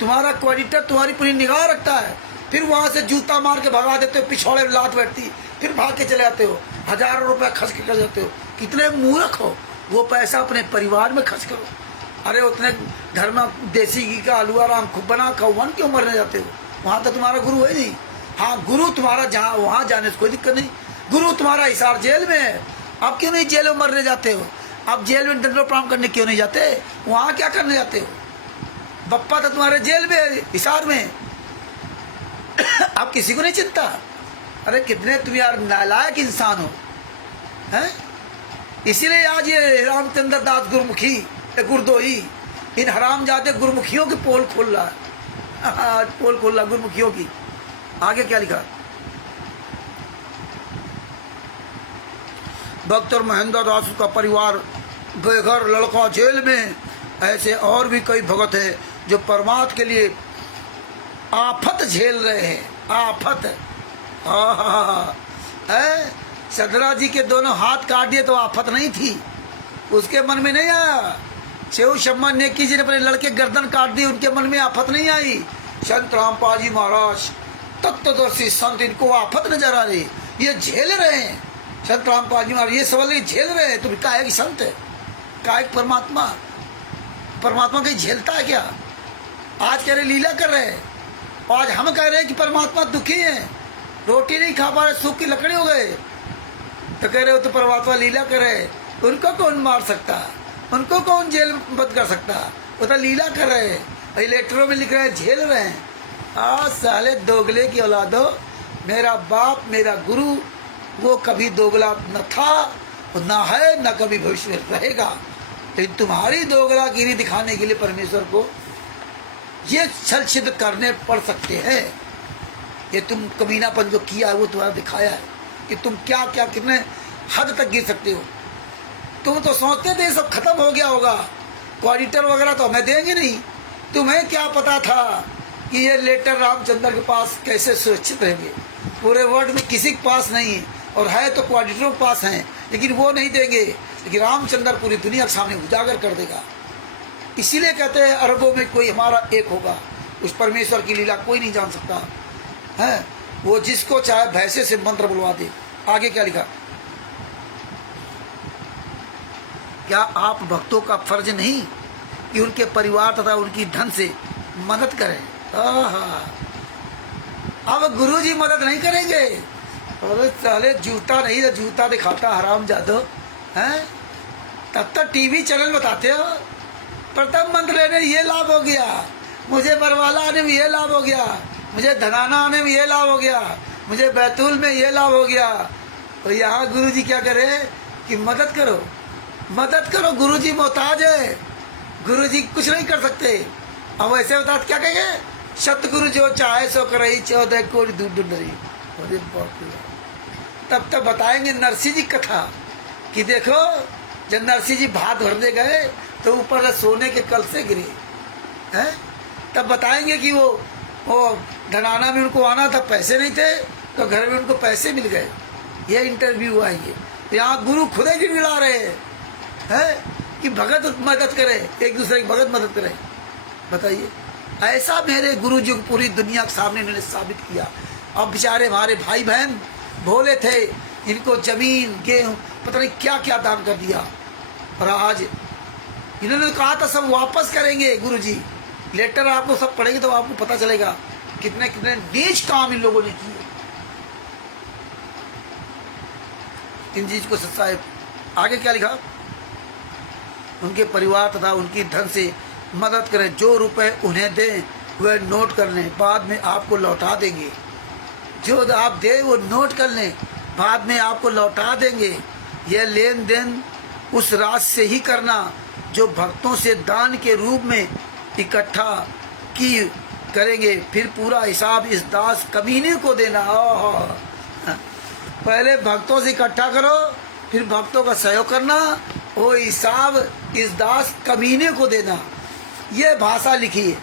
तुम्हारा कोऑर्डिनेटर तुम्हारी पूरी निगाह रखता है, फिर वहाँ से जूता मार के भगा देते हो, पिछवाड़े में लात बैठती, फिर भाग के चले आते हो, हजारों रुपया खर्च के कर जाते हो। कितने मूर्ख हो, वो पैसा अपने परिवार में खर्च करो। अरे उतने घर में देसी घी का हलवा राम खूब बना खाओ, वन क्यों मरने जाते हो? वहाँ तो तुम्हारा गुरु है नहीं। हाँ, गुरु तुम्हारा जहाँ वहाँ जाने से कोई दिक्कत नहीं। गुरु तुम्हारा हिसार जेल में है, अब क्यों नहीं जेल में मरने जाते हो? अब जेल में दंडो प्रणाम करने क्यों नहीं जाते? वहाँ क्या करने जाते हो? बप्पा तो तुम्हारे जेल में है, हिसार में। अब किसी को नहीं चिंता। अरे कितने तुम यार नालायक इंसान हो, हैं? इसीलिए आज ये रामचंद्र दास गुरुमुखी गुरदोही इन हरामजादे गुरुमुखियों की पोल खोल रहा है। आज पोल खोल रहा गुरुमुखियों की। आगे क्या लिखा? भक्त और महेंद्र दास का परिवार बेघर, लड़का जेल में। ऐसे और भी कई भगत हैं जो परमात्मा के लिए आफत झेल रहे हैं। आफत है। सदरा जी के दोनों हाथ काट दिए तो आफत नहीं थी, उसके मन में नहीं आया। शेव शम्मा नेकी जी ने अपने लड़के गर्दन काट दी, उनके मन में आफत नहीं आई। संत रामपाल जी महाराज तत्वदर्शी संत, इनको आफत नजर आ रही, ये झेल रहे हैं। संत रामपाल जी महाराज ये सवाल झेल रहे हैं। तुम काहे की संत है, काहे परमात्मा? परमात्मा कहीं झेलता है क्या? आज कह रहे लीला कर रहे हैं, आज हम कह रहे हैं कि परमात्मा दुखी है, रोटी नहीं खा पा रहे, सूख की लकड़ी हो गए, तो कह रहे हो तो परमात्मा लीला कर रहे हैं। उनको कौन मार सकता, उनको कौन जेल बंद कर सकता? वो तो लीला कर रहे हैं। लेटरों में लिख रहे हैं झेल रहे हैं। आज साले दोगले की औलादो, मेरा बाप मेरा गुरु वो कभी दोगला न था, न है, न कभी भविष्य में रहेगा। लेकिन तुम्हारी दोगलागिरी दिखाने के लिए परमेश्वर को ये छल छिद्र करने पड़ सकते हैं। ये तुम कमीनापन जो किया है वो तुम्हारा दिखाया है। कि तुम क्या क्या कितने हद तक गिर सकते हो। तुम तो सोचते थे सब खत्म हो गया होगा, ऑडिटर वगैरह तो हमें देंगे नहीं। तुम्हें क्या पता था कि ये लेटर रामचंद्र के पास कैसे सुरक्षित रहेंगे? पूरे वर्ल्ड में किसी के पास नहीं है, और है तो ऑडिटरों के पास हैं, लेकिन वो नहीं देंगे। लेकिन रामचंद्र पूरी दुनिया के सामने उजागर कर देगा। इसीलिए कहते हैं अरबों में कोई हमारा एक होगा। उस परमेश्वर की लीला कोई नहीं जान सकता है। वो जिसको चाहे भैंसे से मंत्र बुलवा दे। आगे क्या लिखा? क्या आप भक्तों का फर्ज नहीं कि उनके परिवार तथा उनकी धन से मदद करें? अब गुरुजी मदद नहीं करेंगे? अरे साले जूता नहीं तो जूता दिखाता हराम जादो हैं। तब तक टीवी चैनल बताते हो प्रथम मंत्र लेने ये लाभ हो गया, मुझे बरवाला आने में ये लाभ हो गया, मुझे धनाना आने में ये लाभ हो गया, मुझे बैतूल में ये लाभ हो गया। और यहाँ गुरुजी क्या करे कि मदद करो मदद करो। गुरुजी मोहताज है, गुरुजी कुछ नहीं कर सकते। अब ऐसे बता क्या कहेंगे? सतगुरु जो चाहे सो करई 14 कोटि दूर डुंडरी। अरे बाप रे। तब तक बताएंगे नरसिंह जी कथा कि देखो जब नरसिंह जी भात भरने गए तो ऊपर सोने के कल से गिरे हैं। तब बताएंगे कि वो धनाना में उनको आना था, पैसे नहीं थे तो घर में उनको पैसे मिल गए। ये इंटरव्यू आएंगे। यहाँ गुरु खुद ही गिड़गिड़ा रहे हैं कि भगत मदद करे, एक दूसरे की भगत मदद करे। बताइए, ऐसा मेरे गुरु जी पूरी दुनिया के सामने इन्होंने साबित किया। अब बेचारे हमारे भाई बहन भोले थे, इनको जमीन गेहूं पता नहीं क्या क्या दान कर दिया, और आज इन्होंने कहा था सब वापस करेंगे। गुरु जी लेटर आपको सब पढ़ेंगे तो आपको पता चलेगा कितने कितने नीच काम इन लोगों ने किए। इन चीज को सच्चा है। आगे क्या लिखा? उनके परिवार तथा उनकी धन से मदद करें। जो रुपए उन्हें दें वह नोट कर लें, बाद में आपको लौटा देंगे। जो आप दे वो नोट कर लें, बाद में आपको लौटा देंगे। यह लेन देन उस राशि से ही करना जो भक्तों से दान के रूप में इकट्ठा की करेंगे, फिर पूरा हिसाब इस दास कमीने को देना। पहले भक्तों से इकट्ठा करो, फिर भक्तों का सहयोग करना, वो हिसाब इस दास कमीने को देना। ये भाषा लिखी है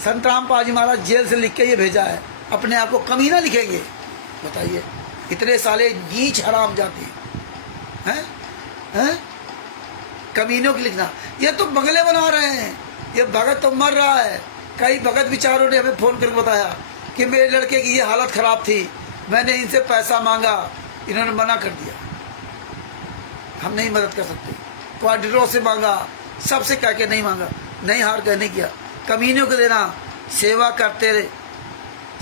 संत रामपाल जी महाराज, जेल से लिख के ये भेजा है। अपने आप को कमीना लिखेंगे? बताइए, इतने साले नीच हराम जाते हैं कमीनों की लिखना। ये तो बंगले बना रहे हैं, ये भगत तो मर रहा है। कई भगत विचारों ने हमें फोन करके बताया कि मेरे लड़के की ये हालत खराब थी, मैंने इनसे पैसा मांगा, इन्होंने मना कर दिया, हम नहीं मदद कर सकते। क्वार्टरों से मांगा, सबसे कह के नहीं मांगा, नहीं हार कर नहीं किया। कमीनों को देना।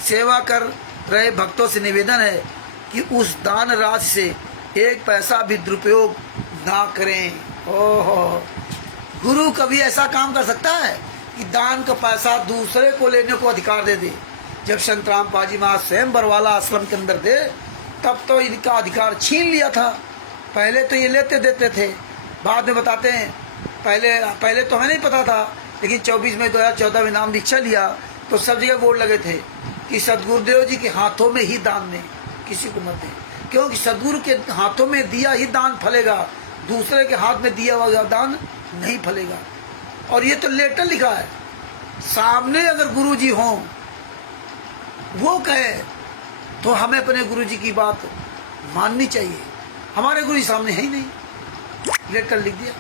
सेवा कर रहे भक्तों से निवेदन है कि उस दान राशि से एक पैसा भी दुरुपयोग ना करें। ओहो, गुरु कभी ऐसा काम कर सकता है कि दान का पैसा दूसरे को लेने को अधिकार दे दे? जब संत रामपाल जी महाराज स्वयं बरवाला आश्रम के अंदर थे तब तो इनका अधिकार छीन लिया था। पहले तो ये लेते देते थे, बाद में बताते हैं पहले तो हमें नहीं पता था, लेकिन 24 मई 2014 में नाम दीक्षा लिया तो सब जगह बोर्ड लगे थे कि सदगुरुदेव जी के हाथों में ही दान दें, किसी को मत दें, क्योंकि सदगुरु के हाथों में दिया ही दान फलेगा, दूसरे के हाथ में दिया हुआ दान नहीं फलेगा। और ये तो लेटर लिखा है सामने। अगर गुरु जी हों, वो कहे तो हमें अपने गुरु जी की बात माननी चाहिए। हमारे गुरु जी सामने है ही नहीं, लेटर लिख दिया,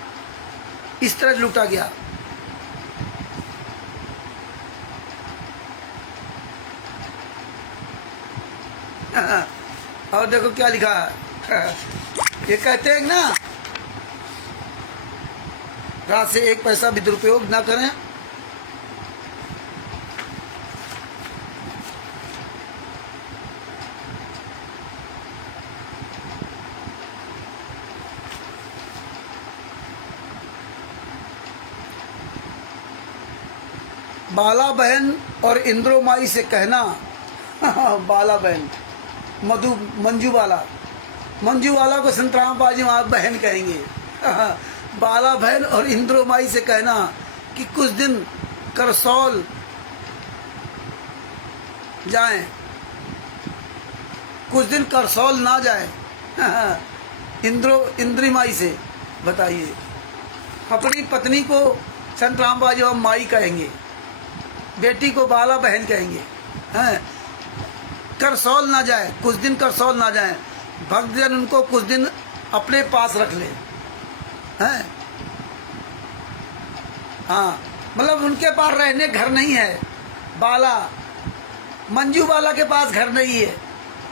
इस तरह लूटा गया। और देखो क्या लिखा है। ये कहते हैं ना, रात से एक पैसा भी दुरुपयोग ना करें। बाला बहन और इंद्रोमाई से कहना बाला बहन मंजू बाला को संत रामपाल जी महाराज बहन कहेंगे। बाला बहन और इंद्रोमाई से कहना कि कुछ दिन करसौल जाएं, कुछ दिन करसौल ना जाए इंद्री माई से। बताइए, अपनी पत्नी को संत राम बाबा जी हम माई कहेंगे, बेटी को बाला बहन कहेंगे, हैं? करसौल ना जाए, कुछ दिन करसौल ना जाए, भक्तजन उनको कुछ दिन अपने पास रख ले, हैं? हाँ, मतलब उनके पास रहने घर नहीं है। बाला, मंजू बाला के पास घर नहीं है,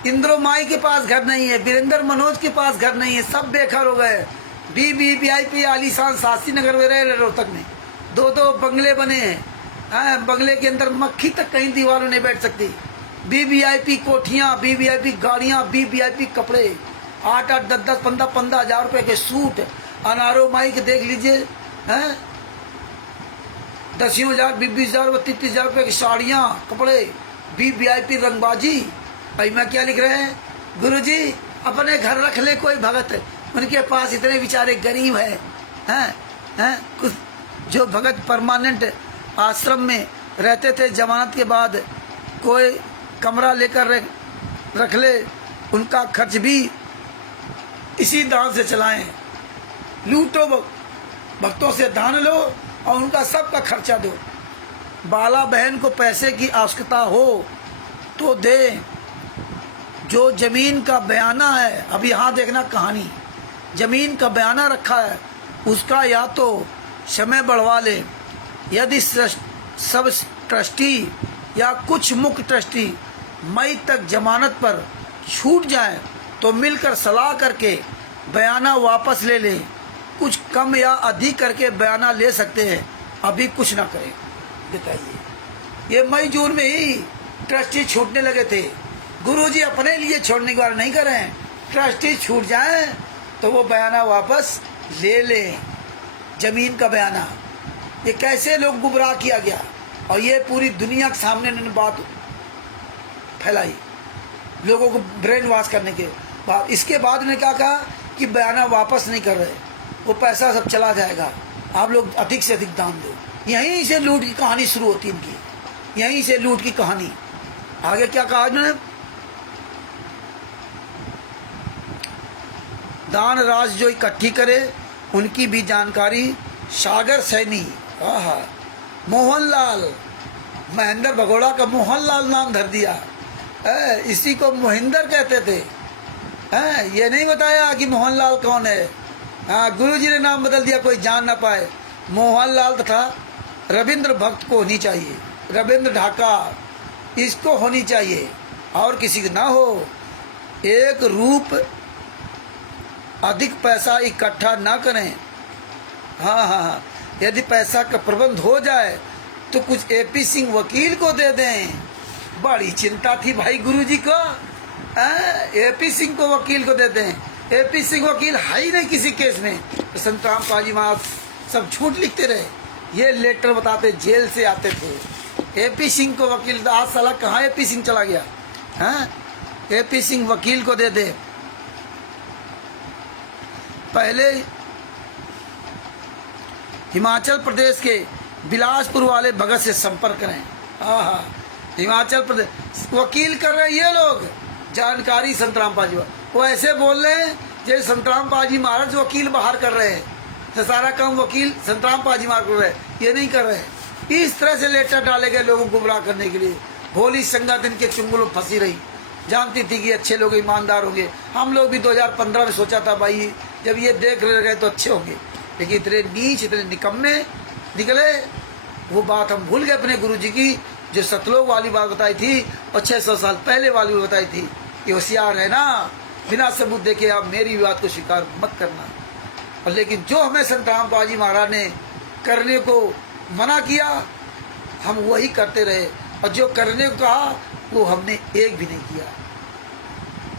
इंद्रो माई के पास घर नहीं है, वीरेंद्र मनोज के पास घर नहीं है, सब बेघर हो गए। VIP आलीशान शास्त्री नगर में रह रहे, रोहतक में 2-2 बंगले बने हैं। बंगले के अंदर मक्खी तक कहीं दीवारों नहीं बैठ सकती। VIP कोठियाँ, VIP गाड़ियाँ, VIP कपड़े, 8-8, 10-10, 15-15 हज़ार रुपए के सूट। अनारो माई के देख लीजिए, हैं? 10,000, 20,000, 30,000 रुपए की साड़ियाँ, कपड़े, VIP रंगबाजी। भाई मैं क्या लिख रहे हैं? गुरुजी अपने घर रख ले कोई भगत, उनके पास इतने बेचारे गरीब हैं? कुछ जो भगत परमानेंट आश्रम में रहते थे, जमानत के बाद कोई कमरा लेकर रख ले, उनका खर्च भी इसी दान से चलाएं। लूटो, भक्तों से दान लो और उनका सबका खर्चा दो। बाला बहन को पैसे की आवश्यकता हो तो दे। जो जमीन का बयाना है, अब यहाँ देखना कहानी, जमीन का बयाना रखा है उसका या तो समय बढ़वा ले, यदि सब ट्रस्टी या कुछ मुख्य ट्रस्टी मई तक जमानत पर छूट जाए तो मिलकर सलाह करके बयाना वापस ले लें। कुछ कम या अधिक करके बयाना ले सकते हैं, अभी कुछ ना करें। बताइए, ये मई जून में ही ट्रस्टी छूटने लगे थे। गुरुजी अपने लिए छोड़ने की बात नहीं कर रहे हैं, ट्रस्टी छूट जाए तो वो बयाना वापस ले लें, जमीन का बयाना। ये कैसे लोग गुमराह किया गया, और ये पूरी दुनिया के सामने इन्होंने बात फैलाई, लोगों को ब्रेन वॉश करने के बाद। इसके बाद उन्होंने क्या कहा कि बयाना वापस नहीं कर रहे, वो पैसा सब चला जाएगा, आप लोग अधिक से अधिक दान दो। यहीं से लूट की कहानी शुरू होती इनकी, यहीं से लूट की कहानी। आगे क्या कहा उन्होंने? दान राशि जो इकट्ठी करे उनकी भी जानकारी सागर सैनी, मोहनलाल, महेंद्र भगोड़ा का मोहनलाल नाम धर दिया, इसी को मोहिंदर कहते थे। ये नहीं बताया कि मोहनलाल कौन है। गुरुजी ने नाम बदल दिया, कोई जान ना पाए। मोहनलाल तथा रविंद्र भक्त को होनी चाहिए, रविंद्र ढाका इसको होनी चाहिए, और किसी को ना हो। एक रूप अधिक पैसा इकट्ठा ना करें। हाँ, यदि पैसा का प्रबंध हो जाए तो कुछ AP सिंह वकील को दे दें। बड़ी चिंता थी भाई गुरुजी को, AP सिंह को वकील को दे दें। AP सिंह वकील है ही नहीं किसी केस में। तो संत राम पाजी महाराज सब झूठ लिखते रहे, ये लेटर बताते जेल से आते थे। AP सिंह को वकील, आज साला कहाँ AP सिंह चला गया? AP सिंह वकील को दे दे। पहले हिमाचल प्रदेश के बिलासपुर वाले भगत से संपर्क करें। हिमाचल प्रदेश वकील कर रहे हैं ये लोग, जानकारी संत राम पाजी वो ऐसे बोल रहे हैं जैसे संत राम पाजी महाराज वकील बाहर कर रहे हैं, तो सारा काम वकील संत राम पाजी महाराज कर रहे हैं, ये नहीं कर रहे हैं। इस तरह से लेटर डाले गए लोगों को गुमराह करने के लिए। भोली संगत इनके चुंगलों फंसी रही, जानती थी कि अच्छे लोग ईमानदार होंगे। हम लोग भी 2015 में सोचा था भाई जब ये देख रहे गए तो अच्छे होंगे, लेकिन इतने नीच, इतने निकम्मे निकले। वो बात हम भूल गए अपने गुरुजी की, जो सतलोक वाली बात बताई थी और 600 साल पहले वाली बताई थी कि होशियार है ना, बिना सबूत देखे आप मेरी बात को स्वीकार मत करना। और लेकिन जो हमें संत राम पाजी महाराज ने करने को मना किया, हम वही करते रहे, और जो करने को कहा वो हमने एक भी नहीं किया।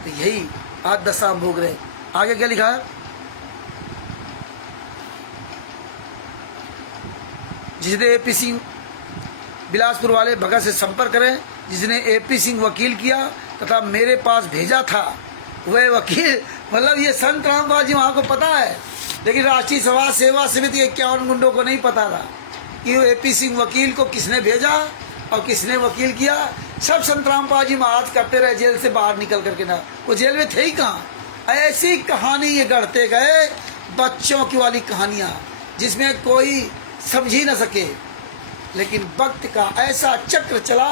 तो यही आज दशा हम भोग रहे। आगे क्या लिखा है? जिसने AP सिंह बिलासपुर वाले भगत से संपर्क करें, जिसने AP सिंह वकील किया तथा मेरे पास भेजा था, वह वकील, मतलब ये संत राम बाजी वहाँ को पता है, लेकिन राष्ट्रीय समाज सेवा समिति के 51 गुंडों को नहीं पता था कि वो AP सिंह वकील को किसने भेजा और किसने वकील किया। सब संत रामपाल जी महाराज करते रहे जेल से बाहर निकल करके ना, वो जेल में थे ही कहाँ। ऐसी कहानी ये गढ़ते गए, बच्चों की वाली कहानियां जिसमें कोई समझ ही ना सके, लेकिन वक्त का ऐसा चक्र चला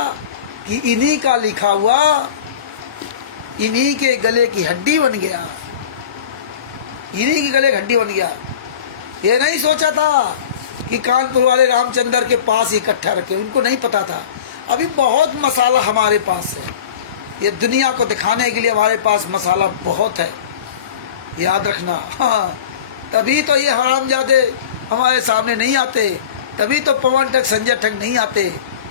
कि इन्हीं का लिखा हुआ इन्हीं के गले की हड्डी बन गया, इन्हीं के गले की हड्डी बन गया। ये नहीं सोचा था कि कानपुर वाले रामचंद्र के पास इकट्ठा रखे, उनको नहीं पता था अभी बहुत मसाला हमारे पास है, ये दुनिया को दिखाने के लिए हमारे पास मसाला बहुत है, याद रखना। हाँ, तभी तो ये हरामजादे हमारे सामने नहीं आते, तभी तो पवन ठग संजय ठग नहीं आते,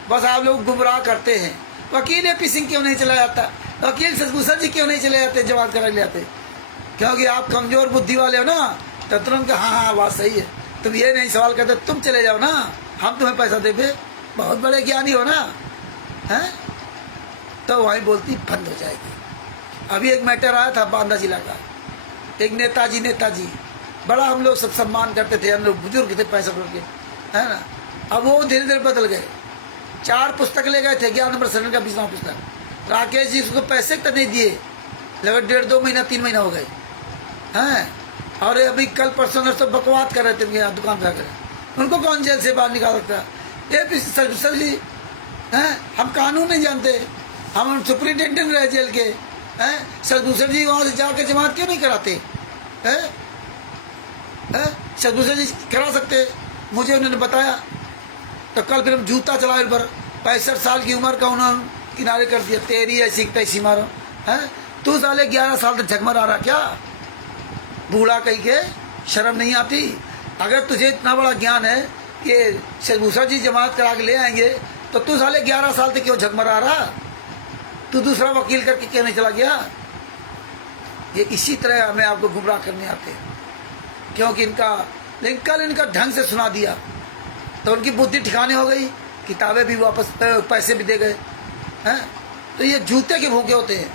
बस आप लोग गुमराह करते हैं। वकील एपी सिंह क्यों नहीं चला जाता, वकील सतभूषण जी क्यों नहीं चले जाते, जवाब करा ले आते? क्योंकि आप कमजोर बुद्धि वाले हो ना, तो तुरंत हाँ बात सही है, तुम ये नहीं सवाल करते, तुम चले जाओ ना, हम तुम्हें पैसा देंगे, बहुत बड़े ज्ञानी हो ना, हैं? तो वहीं बोलती बंद हो जाएगी। अभी एक मैटर आया था बांदा जिला का, एक नेताजी बड़ा हम लोग सब सम्मान करते थे, हम लोग बुजुर्ग थे पैसा करके, है ना। अब वो धीरे धीरे बदल गए, 4 पुस्तक ले गए थे, 11 नंबर सरण का 20वां पुस्तक, राकेश जी उसको पैसे तक नहीं दिए, लगभग 1.5-2 महीना 3 महीना हो गए हैं। और अभी कल परसों नरसों बकवाद कर रहे थे यहाँ दुकान पे आकर, उनको कौन जेल से बाहर निकाल सकता? ये सर जी हैं, हम कानून नहीं जानते, हम सुप्रिंटेंडेंट रहे जेल के हैं। सदभूषण जी वहाँ से जाकर जमात क्यों नहीं कराते हैं? सदभूषण जी करा सकते, मुझे उन्होंने बताया, तो कल फिर हम जूता चलाए पर 65 साल की उम्र का उन्होंने किनारे कर दिया, तेरी ऐसी तैसी मारो है, तू साले 11 साल तक झकमर आ रहा क्या, बूढ़ा कहीं के शर्म नहीं आती? अगर तुझे इतना बड़ा ज्ञान है कि सदभूषण जी जमात करा के ले आएंगे, तो तू साले 11 साल तक क्यों झकमर आ रहा? तू दूसरा वकील करके क्यों नहीं चला गया? ये इसी तरह हमें आपको गुमराह करने आते हैं, क्योंकि लेकिन कल इनका ढंग से सुना दिया तो उनकी बुद्धि ठिकाने हो गई, किताबें भी वापस, पैसे भी दे गए हैं। तो ये जूते के भूखे होते हैं।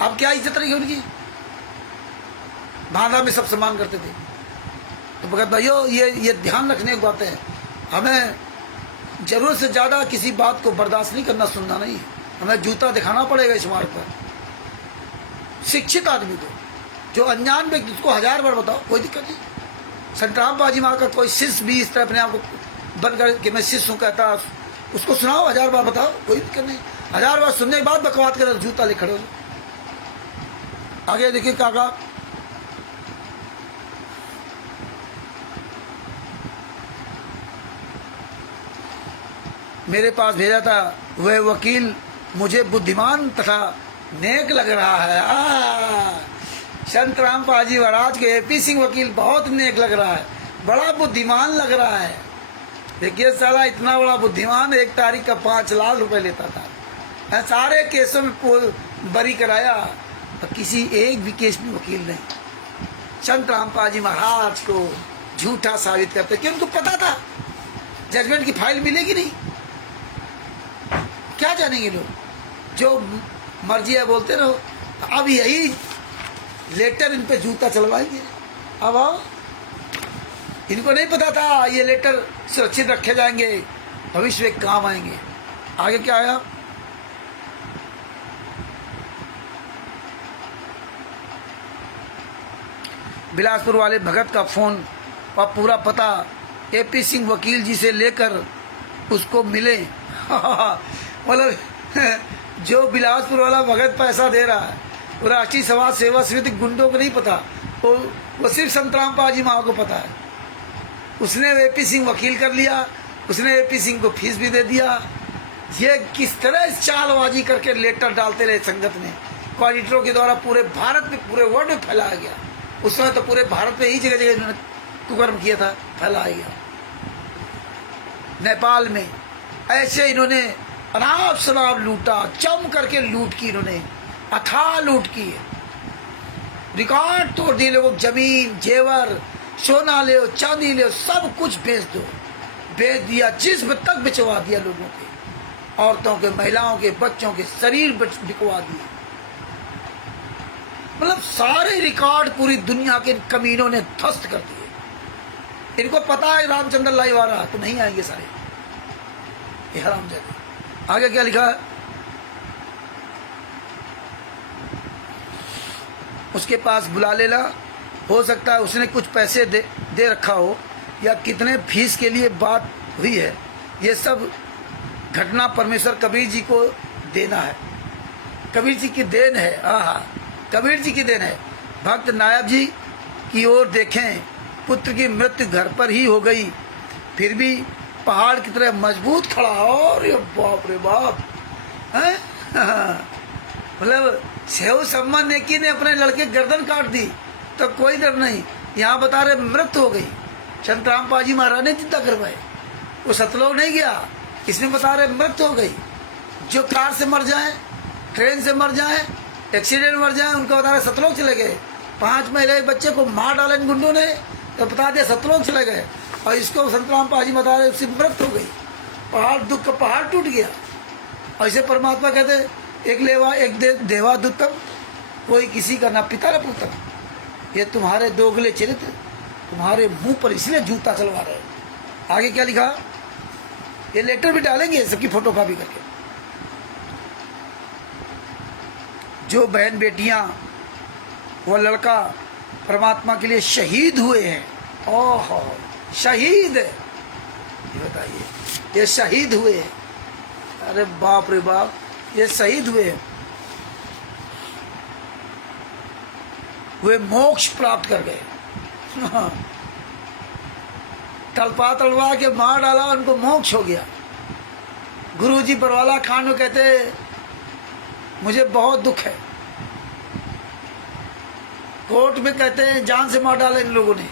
अब क्या इज्जत रही उनकी? बांदा में सब सम्मान करते थे। तो भगत भाइयों, ये ध्यान रखने की बात है, हमें जरूरत से ज्यादा किसी बात को बर्दाश्त नहीं करना, सुनना नहीं, हमें जूता दिखाना पड़ेगा इस मार्ग पर। शिक्षित आदमी को, जो अनजान व्यक्ति, उसको 1000 बार बताओ, कोई दिक्कत नहीं। संत रामपाल जी महाराज का कोई शिष्य भी इस तरह अपने आप को बनकर कि मैं शिष्य हूँ कहता, उसको सुनाओ, 1000 बार बताओ, कोई दिक्कत नहीं। 1000 बार सुनने के बाद बकवाद कर जूता ले खड़े हो। आगे देखिए काका, मेरे पास भेजा था वह वकील मुझे बुद्धिमान तथा नेक लग रहा है। संत रामपाल जी महाराज के एपी सिंह वकील बहुत नेक लग रहा है, बड़ा बुद्धिमान लग रहा है। देखिए साला इतना बड़ा बुद्धिमान, 1 तारीख का 5 लाख रुपए लेता था, सारे केसों में बरी कराया, तो किसी एक भी केस में वकील नहीं। संत रामपाल जी महाराज को झूठा साबित करते, कि उनको पता था जजमेंट की फाइल मिलेगी नहीं। क्या जानेंगे लोग, जो मर्जी है बोलते रहो। अब यही लेटर इन पे जूता चलवाएंगे। अब आओ, इनको नहीं पता था ये लेटर सुरक्षित रखे जाएंगे, भविष्य में काम आएंगे। आगे क्या आया? बिलासपुर वाले भगत का फोन और पूरा पता एपी सिंह वकील जी से लेकर उसको मिले। मतलब जो बिलासपुर वाला भगत पैसा दे रहा है, वो राष्ट्रीय समाज सेवा समिति गुंडों को नहीं पता, वो सिर्फ संत रामपाल जी महाराज को पता है। उसने एपी सिंह वकील कर लिया, उसने एपी सिंह को फीस भी दे दिया। ये किस तरह चालबाजी करके लेटर डालते रहे संगत में, कोऑर्डिनेटरों के द्वारा पूरे भारत में, पूरे वर्ल्ड में फैलाया गया। उस समय तो पूरे भारत में ही जगह जगह इन्होंने कुकर्म किया था, फैलाया गया। नेपाल में ऐसे इन्होंने अनाप शनाप लूटा, जम करके लूट की, इन्होंने अथाह लूट की, रिकॉर्ड तोड़ दिए। लोगों जमीन, जेवर, सोना ले, चांदी ले, सब कुछ बेच दिया, जिस्म तक बिचवा दिया लोगों के, औरतों के, महिलाओं के, बच्चों के शरीर बिकवा दिए। मतलब सारे रिकॉर्ड पूरी दुनिया के कमीनों ने ध्वस्त कर दिए। इनको पता है रामचंद्र लाइव आ रहा, तो नहीं आएंगे सारे ये हरामजादे। आगे क्या लिखा है, उसके पास बुला लेना, हो सकता है उसने कुछ पैसे दे रखा हो या कितने फीस के लिए बात हुई है। ये सब घटना परमेश्वर कबीर जी को देना है, कबीर जी की देन है। आहा, कबीर जी की देन है। भक्त नायब जी की ओर देखें, पुत्र की मृत्यु घर पर ही हो गई, फिर भी पहाड़ की तरह मजबूत खड़ा। और ये बाप रे बाप, हैं? मतलब सेव सम्मान नेकी ने अपने लड़के गर्दन काट दी तो कोई डर नहीं। यहाँ बता रहे मृत्यु हो गई, संत रामपाल जी महाराज ने चिंता करवाए, वो सतलोक नहीं गया। इसमें बता रहे मृत्यु हो गई। जो कार से मर जाए, ट्रेन से मर जाए, एक्सीडेंट मर जाए, उनको बता रहे सतलोक चले गए। 5 महीने के बच्चे को मार डाला इन गुंडों ने तो बता दिया सतलोक चले गए। और इसको संत रामपाल जी बता रहे उसकी मृत्यु हो गई, पहाड़ दुख का पहाड़ टूट गया। और इसे परमात्मा कहते एक लेवा एक देवा दुत्तम, कोई किसी का ना पिता ना पुत्र। ये तुम्हारे दोगले चरित्र तुम्हारे मुंह पर इसलिए जूता चलवा रहे। आगे क्या लिखा, ये लेटर भी डालेंगे सबकी फोटो कॉपी करके। जो बहन बेटियां वो लड़का परमात्मा के लिए शहीद हुए हैं, ओहो शहीद, ये बताइए, ये शहीद हुए हैं। अरे बाप रे बाप, ये शहीद हुए हैं, वे मोक्ष प्राप्त कर गए। तलपा तलवा के मार डाला, उनको मोक्ष हो गया। गुरुजी बरवाला खान कहते मुझे बहुत दुख है, कोर्ट में कहते हैं जान से मार डाला इन लोगों ने।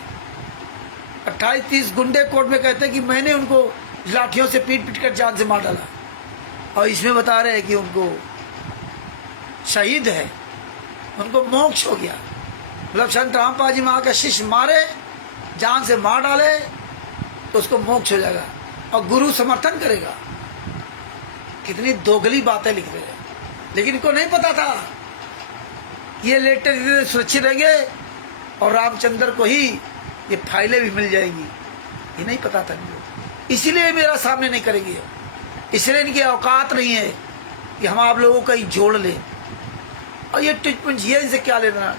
28-30 गुंडे कोर्ट में कहते हैं कि मैंने उनको लाठियों से पीट पीट कर जान से मार डाला। और इसमें बता रहे हैं कि उनको शहीद है, उनको मोक्ष हो गया। मतलब संत रामपाल जी महाराज का शिष्य मारे, जान से मार डाले तो उसको मोक्ष हो जाएगा और गुरु समर्थन करेगा। कितनी दोगली बातें लिख रहे हैं, लेकिन इनको नहीं पता था ये लेटर सुरक्षित रहेंगे और रामचंद्र को ही ये फाइलें भी मिल जाएंगी। ये नहीं पता था इनको, इसीलिए मेरा सामने नहीं करेंगे, इसलिए इनकी औकात नहीं है कि हम आप लोगों का ही जोड़ लें। और ये टिचपुंज ये इनसे क्या लेना,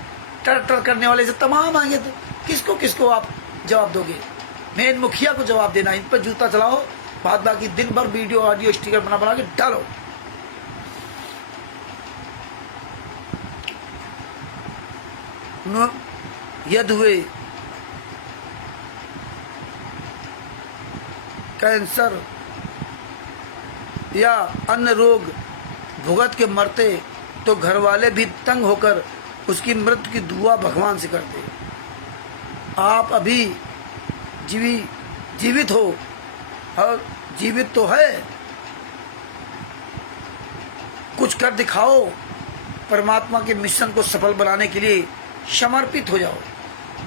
टर करने वाले से तमाम आएंगे तो किसको किसको आप जवाब दोगे। मेन मुखिया को जवाब देना, इन पर जूता चलाओ, बाद बाकी दिन भर वीडियो ऑडियो स्टिकर बना के डालो। यदि हुए कैंसर या अन्य रोग भुगत के मरते तो घर वाले भी तंग होकर उसकी मृत्यु की दुआ भगवान से करते। आप अभी जीवित हो और जीवित तो है, कुछ कर दिखाओ, परमात्मा के मिशन को सफल बनाने के लिए समर्पित हो जाओ।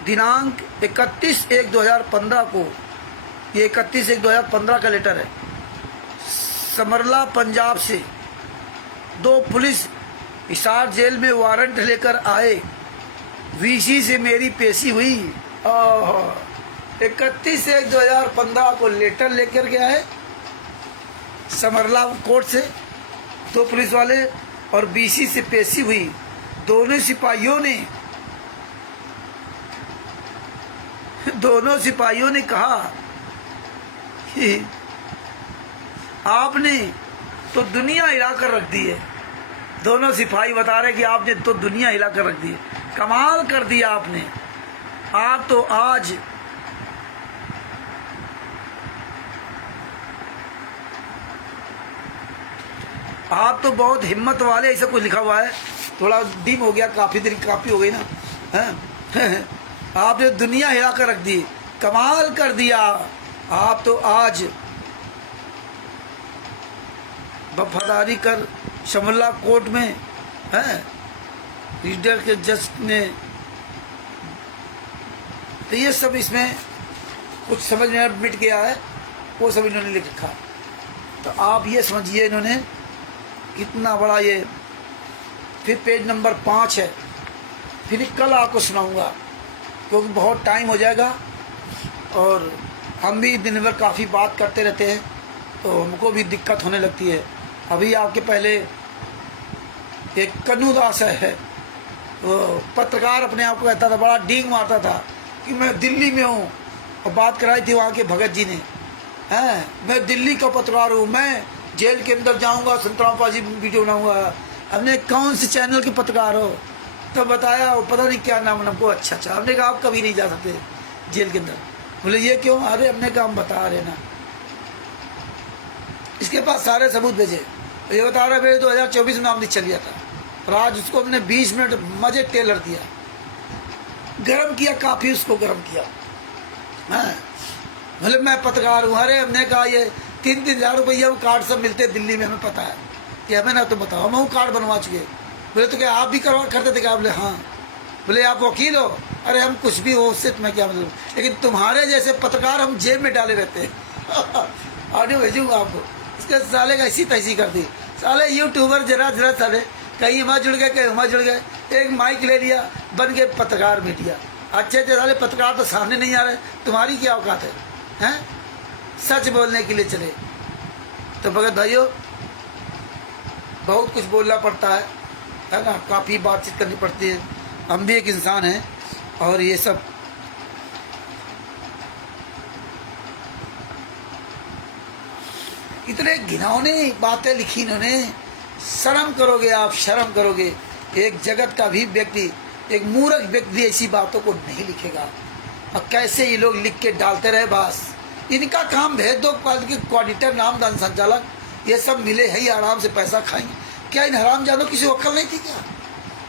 दिनांक 31/1/2015 को, ये 31/1/2015 का लेटर है, समरला पंजाब से 2 पुलिस हिसार जेल में वारंट लेकर आए। वीसी से मेरी पेशी हुई। 31/1/2015 को लेटर लेकर के आए समरला कोर्ट से 2 पुलिस वाले और बीसी से पेशी हुई। दोनों सिपाहियों ने कहा कि आपने तो दुनिया हिला कर रख दी है। दोनों सिपाही बता रहे कि आपने तो दुनिया हिला कर रख दी है, कमाल कर दिया आपने। आप तो आज बहुत हिम्मत वाले, ऐसा कुछ लिखा हुआ है, थोड़ा डिम हो गया, काफी देर काफी हो गई ना, हैं? आपने दुनिया हिला कर रख दी, कमाल कर दिया। आप तो आज वफादारी कर समरला कोर्ट में हैं, रीडर के जज ने, तो ये सब इसमें कुछ समझ में मिट गया है, वो सब इन्होंने लिख रखा। तो आप ये समझिए इन्होंने कितना बड़ा ये। फिर पेज नंबर 5 है, फिर कल आपको सुनाऊंगा क्योंकि बहुत टाइम हो जाएगा और हम भी दिन भर काफ़ी बात करते रहते हैं तो हमको भी दिक्कत होने लगती है। अभी आपके पहले एक कन्नू दास है, वो पत्रकार अपने आप को कहता था, बड़ा डींग मारता था कि मैं दिल्ली में हूँ, और बात कराई थी वहाँ के भगत जी ने, हैं मैं दिल्ली का पत्रकार हूँ, मैं जेल के अंदर जाऊँगा, संतराम पाजी वीडियो बनाऊँगा। हमने कौन से चैनल के पत्रकार हो? तो बताया वो पता नहीं क्या नाम हमको। अच्छा, हमने कहा आप कभी नहीं जा सकते जेल के अंदर। बोले ये क्यों? अरे हमने कहा हम बता रहे ना, इसके पास सारे सबूत भेजे। ये बता रहा मेरे 2024 में नाम चल गया था, और आज उसको हमने 20 मिनट मजे टेलर दिया, गरम किया, काफ़ी उसको गरम किया। हाँ बोले मैं पत्रकार हूँ। अरे हमने कहा ये 3-3 हज़ार रुपया वो कार्ड सब मिलते हैं दिल्ली में, हमें पता है कि हमें ना तो बताओ, हम वो कार्ड बनवा चुके। बोले तो क्या आप भी करवा करते थे क्या? बोले हाँ। बोले आप वकील हो? अरे हम कुछ भी हो, उससे मैं क्या मतलब, लेकिन तुम्हारे जैसे पत्रकार हम जेब में डाले रहते हैं। ऑडियो भेजूंगा आपको। इसके साले का ऐसी तैसी कर दी। साले यूट्यूबर जरा साले कहीं वहाँ जुड़ गए, कहीं वहाँ जुड़ गए, एक माइक ले लिया, बन गए पत्रकार मीडिया। अच्छे साले पत्रकार तो सामने नहीं आ रहे, तुम्हारी क्या औकात है? हैं सच बोलने के लिए चले। तो भगत भाइयों बहुत कुछ बोलना पड़ता है ना, काफ़ी बातचीत करनी पड़ती है, हम भी एक इंसान हैं। और ये सब इतने घिनौने बातें लिखी इन्होंने, शर्म करोगे आप, शर्म करोगे। एक जगत का भी व्यक्ति, एक मूर्ख व्यक्ति ऐसी बातों को नहीं लिखेगा। और कैसे ये लोग लिख के डालते रहे, बस इनका काम भेज दो ऑडिटर, नामदान संचालक, ये सब मिले है ही, आराम से पैसा खाएंगे। क्या इन हरामजादों किसी को अक्ल नहीं थी क्या?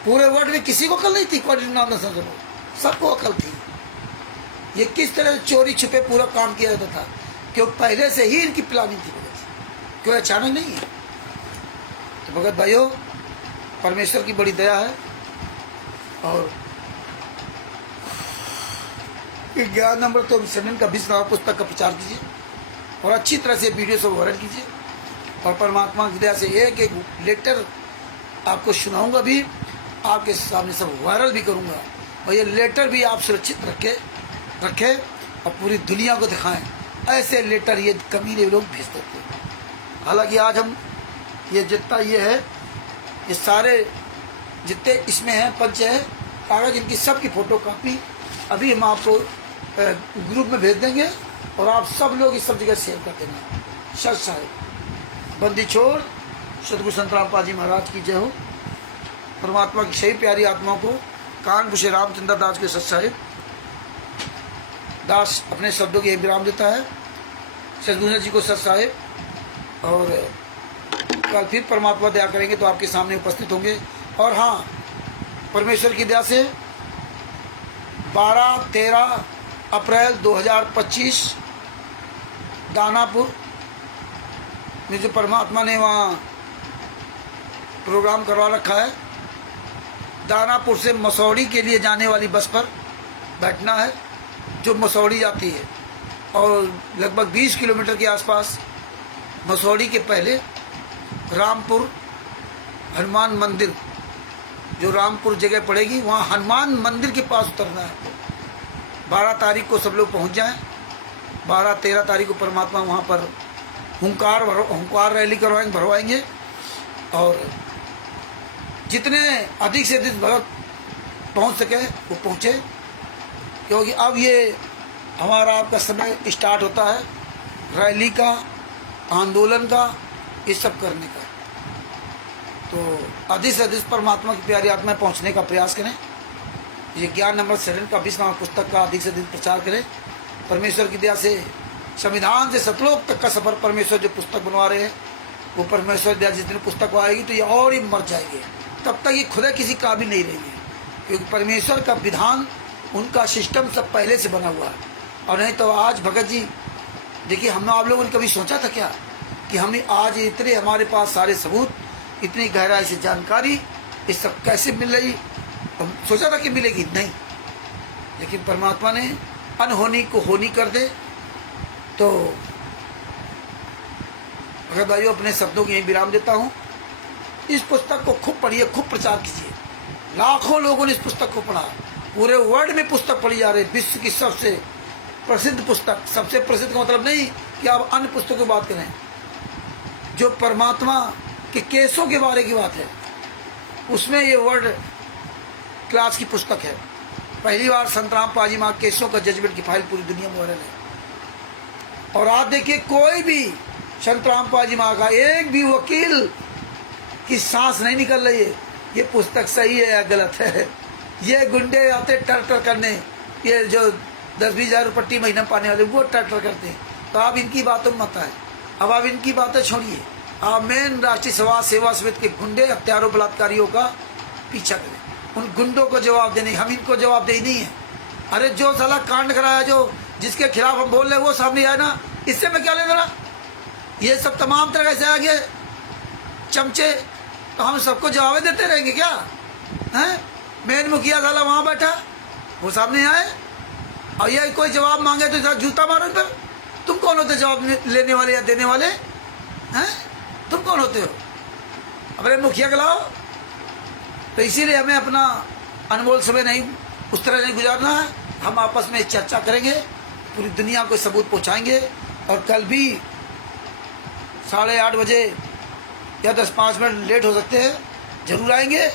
पूरे वर्ल्ड में किसी को अक्ल नहीं थी? ऑडिटर, नामदान संचालक सबको अक्ल थी। ये किस तरह से चोरी छुपे पूरा काम किया जाता था, क्यों पहले से ही इनकी प्लानिंग थी, क्यों अचानक नहीं है। तो भगत भाइयों परमेश्वर की बड़ी दया है, और ज्ञान नंबर तो सेवन का 20 पुस्तक का प्रचार कीजिए, और अच्छी तरह से वीडियो सब वायरल कीजिए, और परमात्मा की दया से एक एक लेटर आपको सुनाऊंगा भी, आपके सामने सब वायरल भी करूंगा। और ये लेटर भी आप सुरक्षित रखें और पूरी दुनिया को दिखाएं। ऐसे लेटर ये कमीने लोग भेज देते हैं। हालांकि आज हम ये जितना ये है, ये सारे जितने इसमें हैं पंच है कागज, इनकी सब की फोटो कापी अभी हम आपको ग्रुप में भेज देंगे, और आप सब लोग इस सब जगह शेयर कर देना। सच साहेब बंदी छोड़ सतगुरु संतराम पाजी महाराज की जय हो। परमात्मा की सही प्यारी आत्माओं को कानपुर से रामचंद्र दास के सच साहिब दास अपने शब्दों के विराम देता है। सदगुरु जी को सच साहिब, और कल फिर परमात्मा दया करेंगे तो आपके सामने उपस्थित होंगे। और हाँ, परमेश्वर की दया से 12-13 अप्रैल 2025 दानापुर में जो परमात्मा ने वहाँ प्रोग्राम करवा रखा है, दानापुर से मसौड़ी के लिए जाने वाली बस पर बैठना है, जो मसौड़ी जाती है, और लगभग 20 किलोमीटर के आसपास मसौड़ी के पहले रामपुर हनुमान मंदिर, जो रामपुर जगह पड़ेगी, वहाँ हनुमान मंदिर के पास उतरना है। 12 तारीख को सब लोग पहुँच जाएं। 12-13 तारीख को परमात्मा वहाँ पर हुंकार रैली भरवाएंगे, और जितने अधिक से अधिक भक्त पहुँच सके वो पहुँचे, क्योंकि अब ये हमारा आपका समय स्टार्ट होता है रैली का, आंदोलन का, ये सब करने का। तो अधिक से अधिक परमात्मा की प्यारी आत्मा पहुंचने का प्रयास करें। ये ज्ञान नंबर 7 का 20वां पुस्तक का अधिक से अधिक प्रचार करें। परमेश्वर की दया से संविधान से सतलोक तक का सफर परमेश्वर जो पुस्तक बनवा रहे हैं, वो परमेश्वर दया जिस दिन पुस्तक आएगी तो ये और ही मर जाएंगे, तब तक ये खुदा किसी काबिल नहीं रहेंगे, क्योंकि परमेश्वर का विधान, उनका सिस्टम सब पहले से बना हुआ है। और नहीं तो आज भगत जी देखिए, हम आप लोगों ने कभी सोचा था क्या कि हमें आज इतने हमारे पास सारे सबूत, इतनी गहराई से जानकारी, ये सब कैसे मिल रही? हम सोचा था कि मिलेगी नहीं, लेकिन परमात्मा ने अनहोनी को होनी कर दे। तो अगर भाइयों अपने शब्दों की यही विराम देता हूँ। इस पुस्तक को खूब पढ़िए, खूब प्रचार कीजिए। लाखों लोगों ने इस पुस्तक को पढ़ा, पूरे वर्ल्ड में पुस्तक पढ़ी जा रही है। विश्व की सबसे प्रसिद्ध पुस्तक, सबसे प्रसिद्ध का मतलब नहीं कि आप अन्य पुस्तकों की बात करें, जो परमात्मा कि केसों के बारे की बात है, उसमें ये वर्ल्ड क्लास की पुस्तक है। पहली बार संत रामपाल जी माँ केसों का जजमेंट की फाइल पूरी दुनिया में वायरल है। और आप देखिए कोई भी संत रामपाल जी माँ का एक भी वकील की सांस नहीं निकल रही है ये पुस्तक सही है या गलत है। ये गुंडे आते टर करने, ये जो 10-20 हज़ार पट्टी महीना पाने वाले वो टर करते हैं। तो आप इनकी बातों में मत आए, अब आप इनकी बातें छोड़िए, आप मेन राष्ट्रीय समाज सेवा समिति के गुंडे हत्यारों बलात्कारियों का पीछा करें। उन गुंडों को जवाब देने, हम इनको जवाब दे नहीं है। अरे जो साला कांड कराया, जो जिसके खिलाफ हम बोल रहे हैं वो सामने आया ना, इससे मैं क्या ले रहा। ये सब तमाम तरह से आगे चमचे, तो हम सबको जवाब देते रहेंगे क्या हैं? मेन मुखिया साला वहाँ बैठा, वो सामने आए और ये कोई जवाब मांगे तो जूता मारो पर। तुम कौन होते जवाब लेने वाले या देने वाले हैं? तुम कौन होते हो? अपने मुखिया को लाओ। तो इसीलिए हमें अपना अनमोल समय नहीं उस तरह नहीं गुजारना है। हम आपस में चर्चा करेंगे, पूरी दुनिया को सबूत पहुंचाएंगे। और कल भी 8:30 बजे या 10-5 मिनट लेट हो सकते हैं, जरूर आएंगे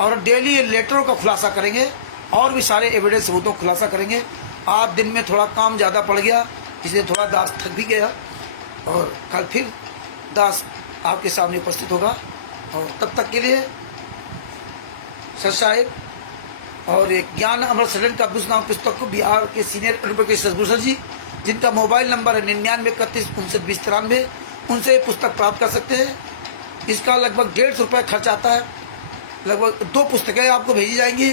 और डेली लेटरों का खुलासा करेंगे और भी सारे एविडेंस सबूतों का खुलासा करेंगे। आज दिन में थोड़ा काम ज़्यादा पड़ गया, इसलिए थोड़ा दास थक भी गया, और कल फिर दास आपके सामने उपस्थित होगा। और तब तक के लिए सर साहिब और एक ज्ञान अमृत सदन का नाम पुस्तक को बिहार के सीनियर एडवोकेट सदभूषण जी, जिनका मोबाइल नंबर है 9931592093, उनसे ये पुस्तक प्राप्त कर सकते हैं। इसका लगभग 150 रुपये खर्च आता है। लगभग 2 पुस्तकें आपको भेजी जाएंगी,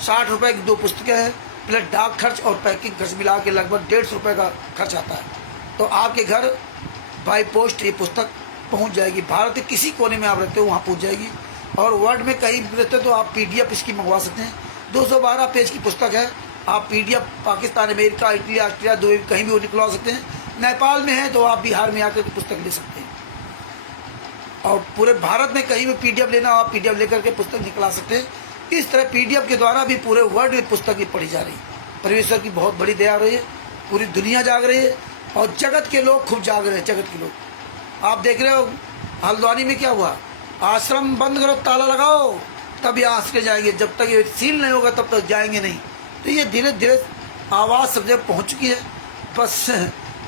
60 रुपये की 2 पुस्तकें हैं, प्लस डाक खर्च और पैकिंग खर्च मिला के लगभग 150 रुपये का खर्च आता है। तो आपके घर बाई पोस्ट ये पुस्तक पहुंच जाएगी। भारत के किसी कोने में आप रहते हो वहाँ पहुंच जाएगी। और वर्ल्ड में कहीं रहते हो तो आप PDF इसकी मंगवा सकते हैं। 212 पेज की पुस्तक है। आप PDF Pakistan, America, Italy, Australia, Dubai कहीं भी निकलवा सकते हैं। नेपाल में है तो आप बिहार में आकर पुस्तक ले सकते हैं। और पूरे भारत में कहीं भी PDF लेना हो आप PDF लेकर के पुस्तक निकला सकते हैं। इस तरह PDF के द्वारा भी पूरे वर्ल्ड में पुस्तक भी पढ़ी जा रही है। परमेश्वर की बहुत बड़ी दया रही है, पूरी दुनिया जाग रही है और जगत के लोग खूब जाग रहे हैं। जगत के लोग आप देख रहे हो हल्द्वानी में क्या हुआ, आश्रम बंद करो, ताला लगाओ, तब ये आश्रय जाएंगे। जब तक ये सील नहीं होगा तब तक जाएंगे नहीं। तो ये धीरे धीरे आवाज़ सब जगह पहुँच चुकी है। बस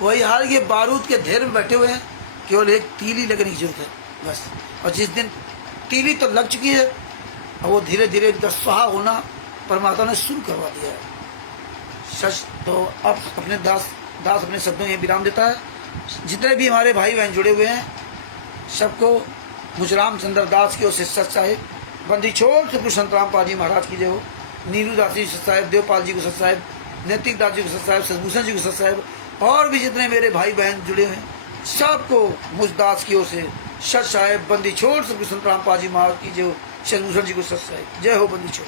वही हाल, ये बारूद के ढेर में बैठे हुए हैं, केवल एक तीली लगने की जरूरत है बस। और जिस दिन तीली तो लग चुकी है, और वो धीरे धीरे इनका स्वाहा होना परमात्मा ने शुरू करवा दिया है। सच तो अब अपने दास अपने शब्दों में विराम देता है। जितने भी हमारे भाई बहन जुड़े हुए हैं सबको मुझ रामचंद्र दास की ओर से सच साहिब, बंदी छोड़ से संत रामपाल जी महाराज की जय हो, नीरू दास जी सच साहिब, देवपाल जी को सच साहिब, नैतिक दास जी को सच साहिब, सदभूषण जी को सच साहिब, और भी जितने मेरे भाई बहन जुड़े हैं सबको मुझ दास की ओर से सच साहिब, बंदी छोड़ से संत रामपाल जी महाराज की जय हो, सदभूषण जी को सच साहिब, जय हो बंदी छोड़।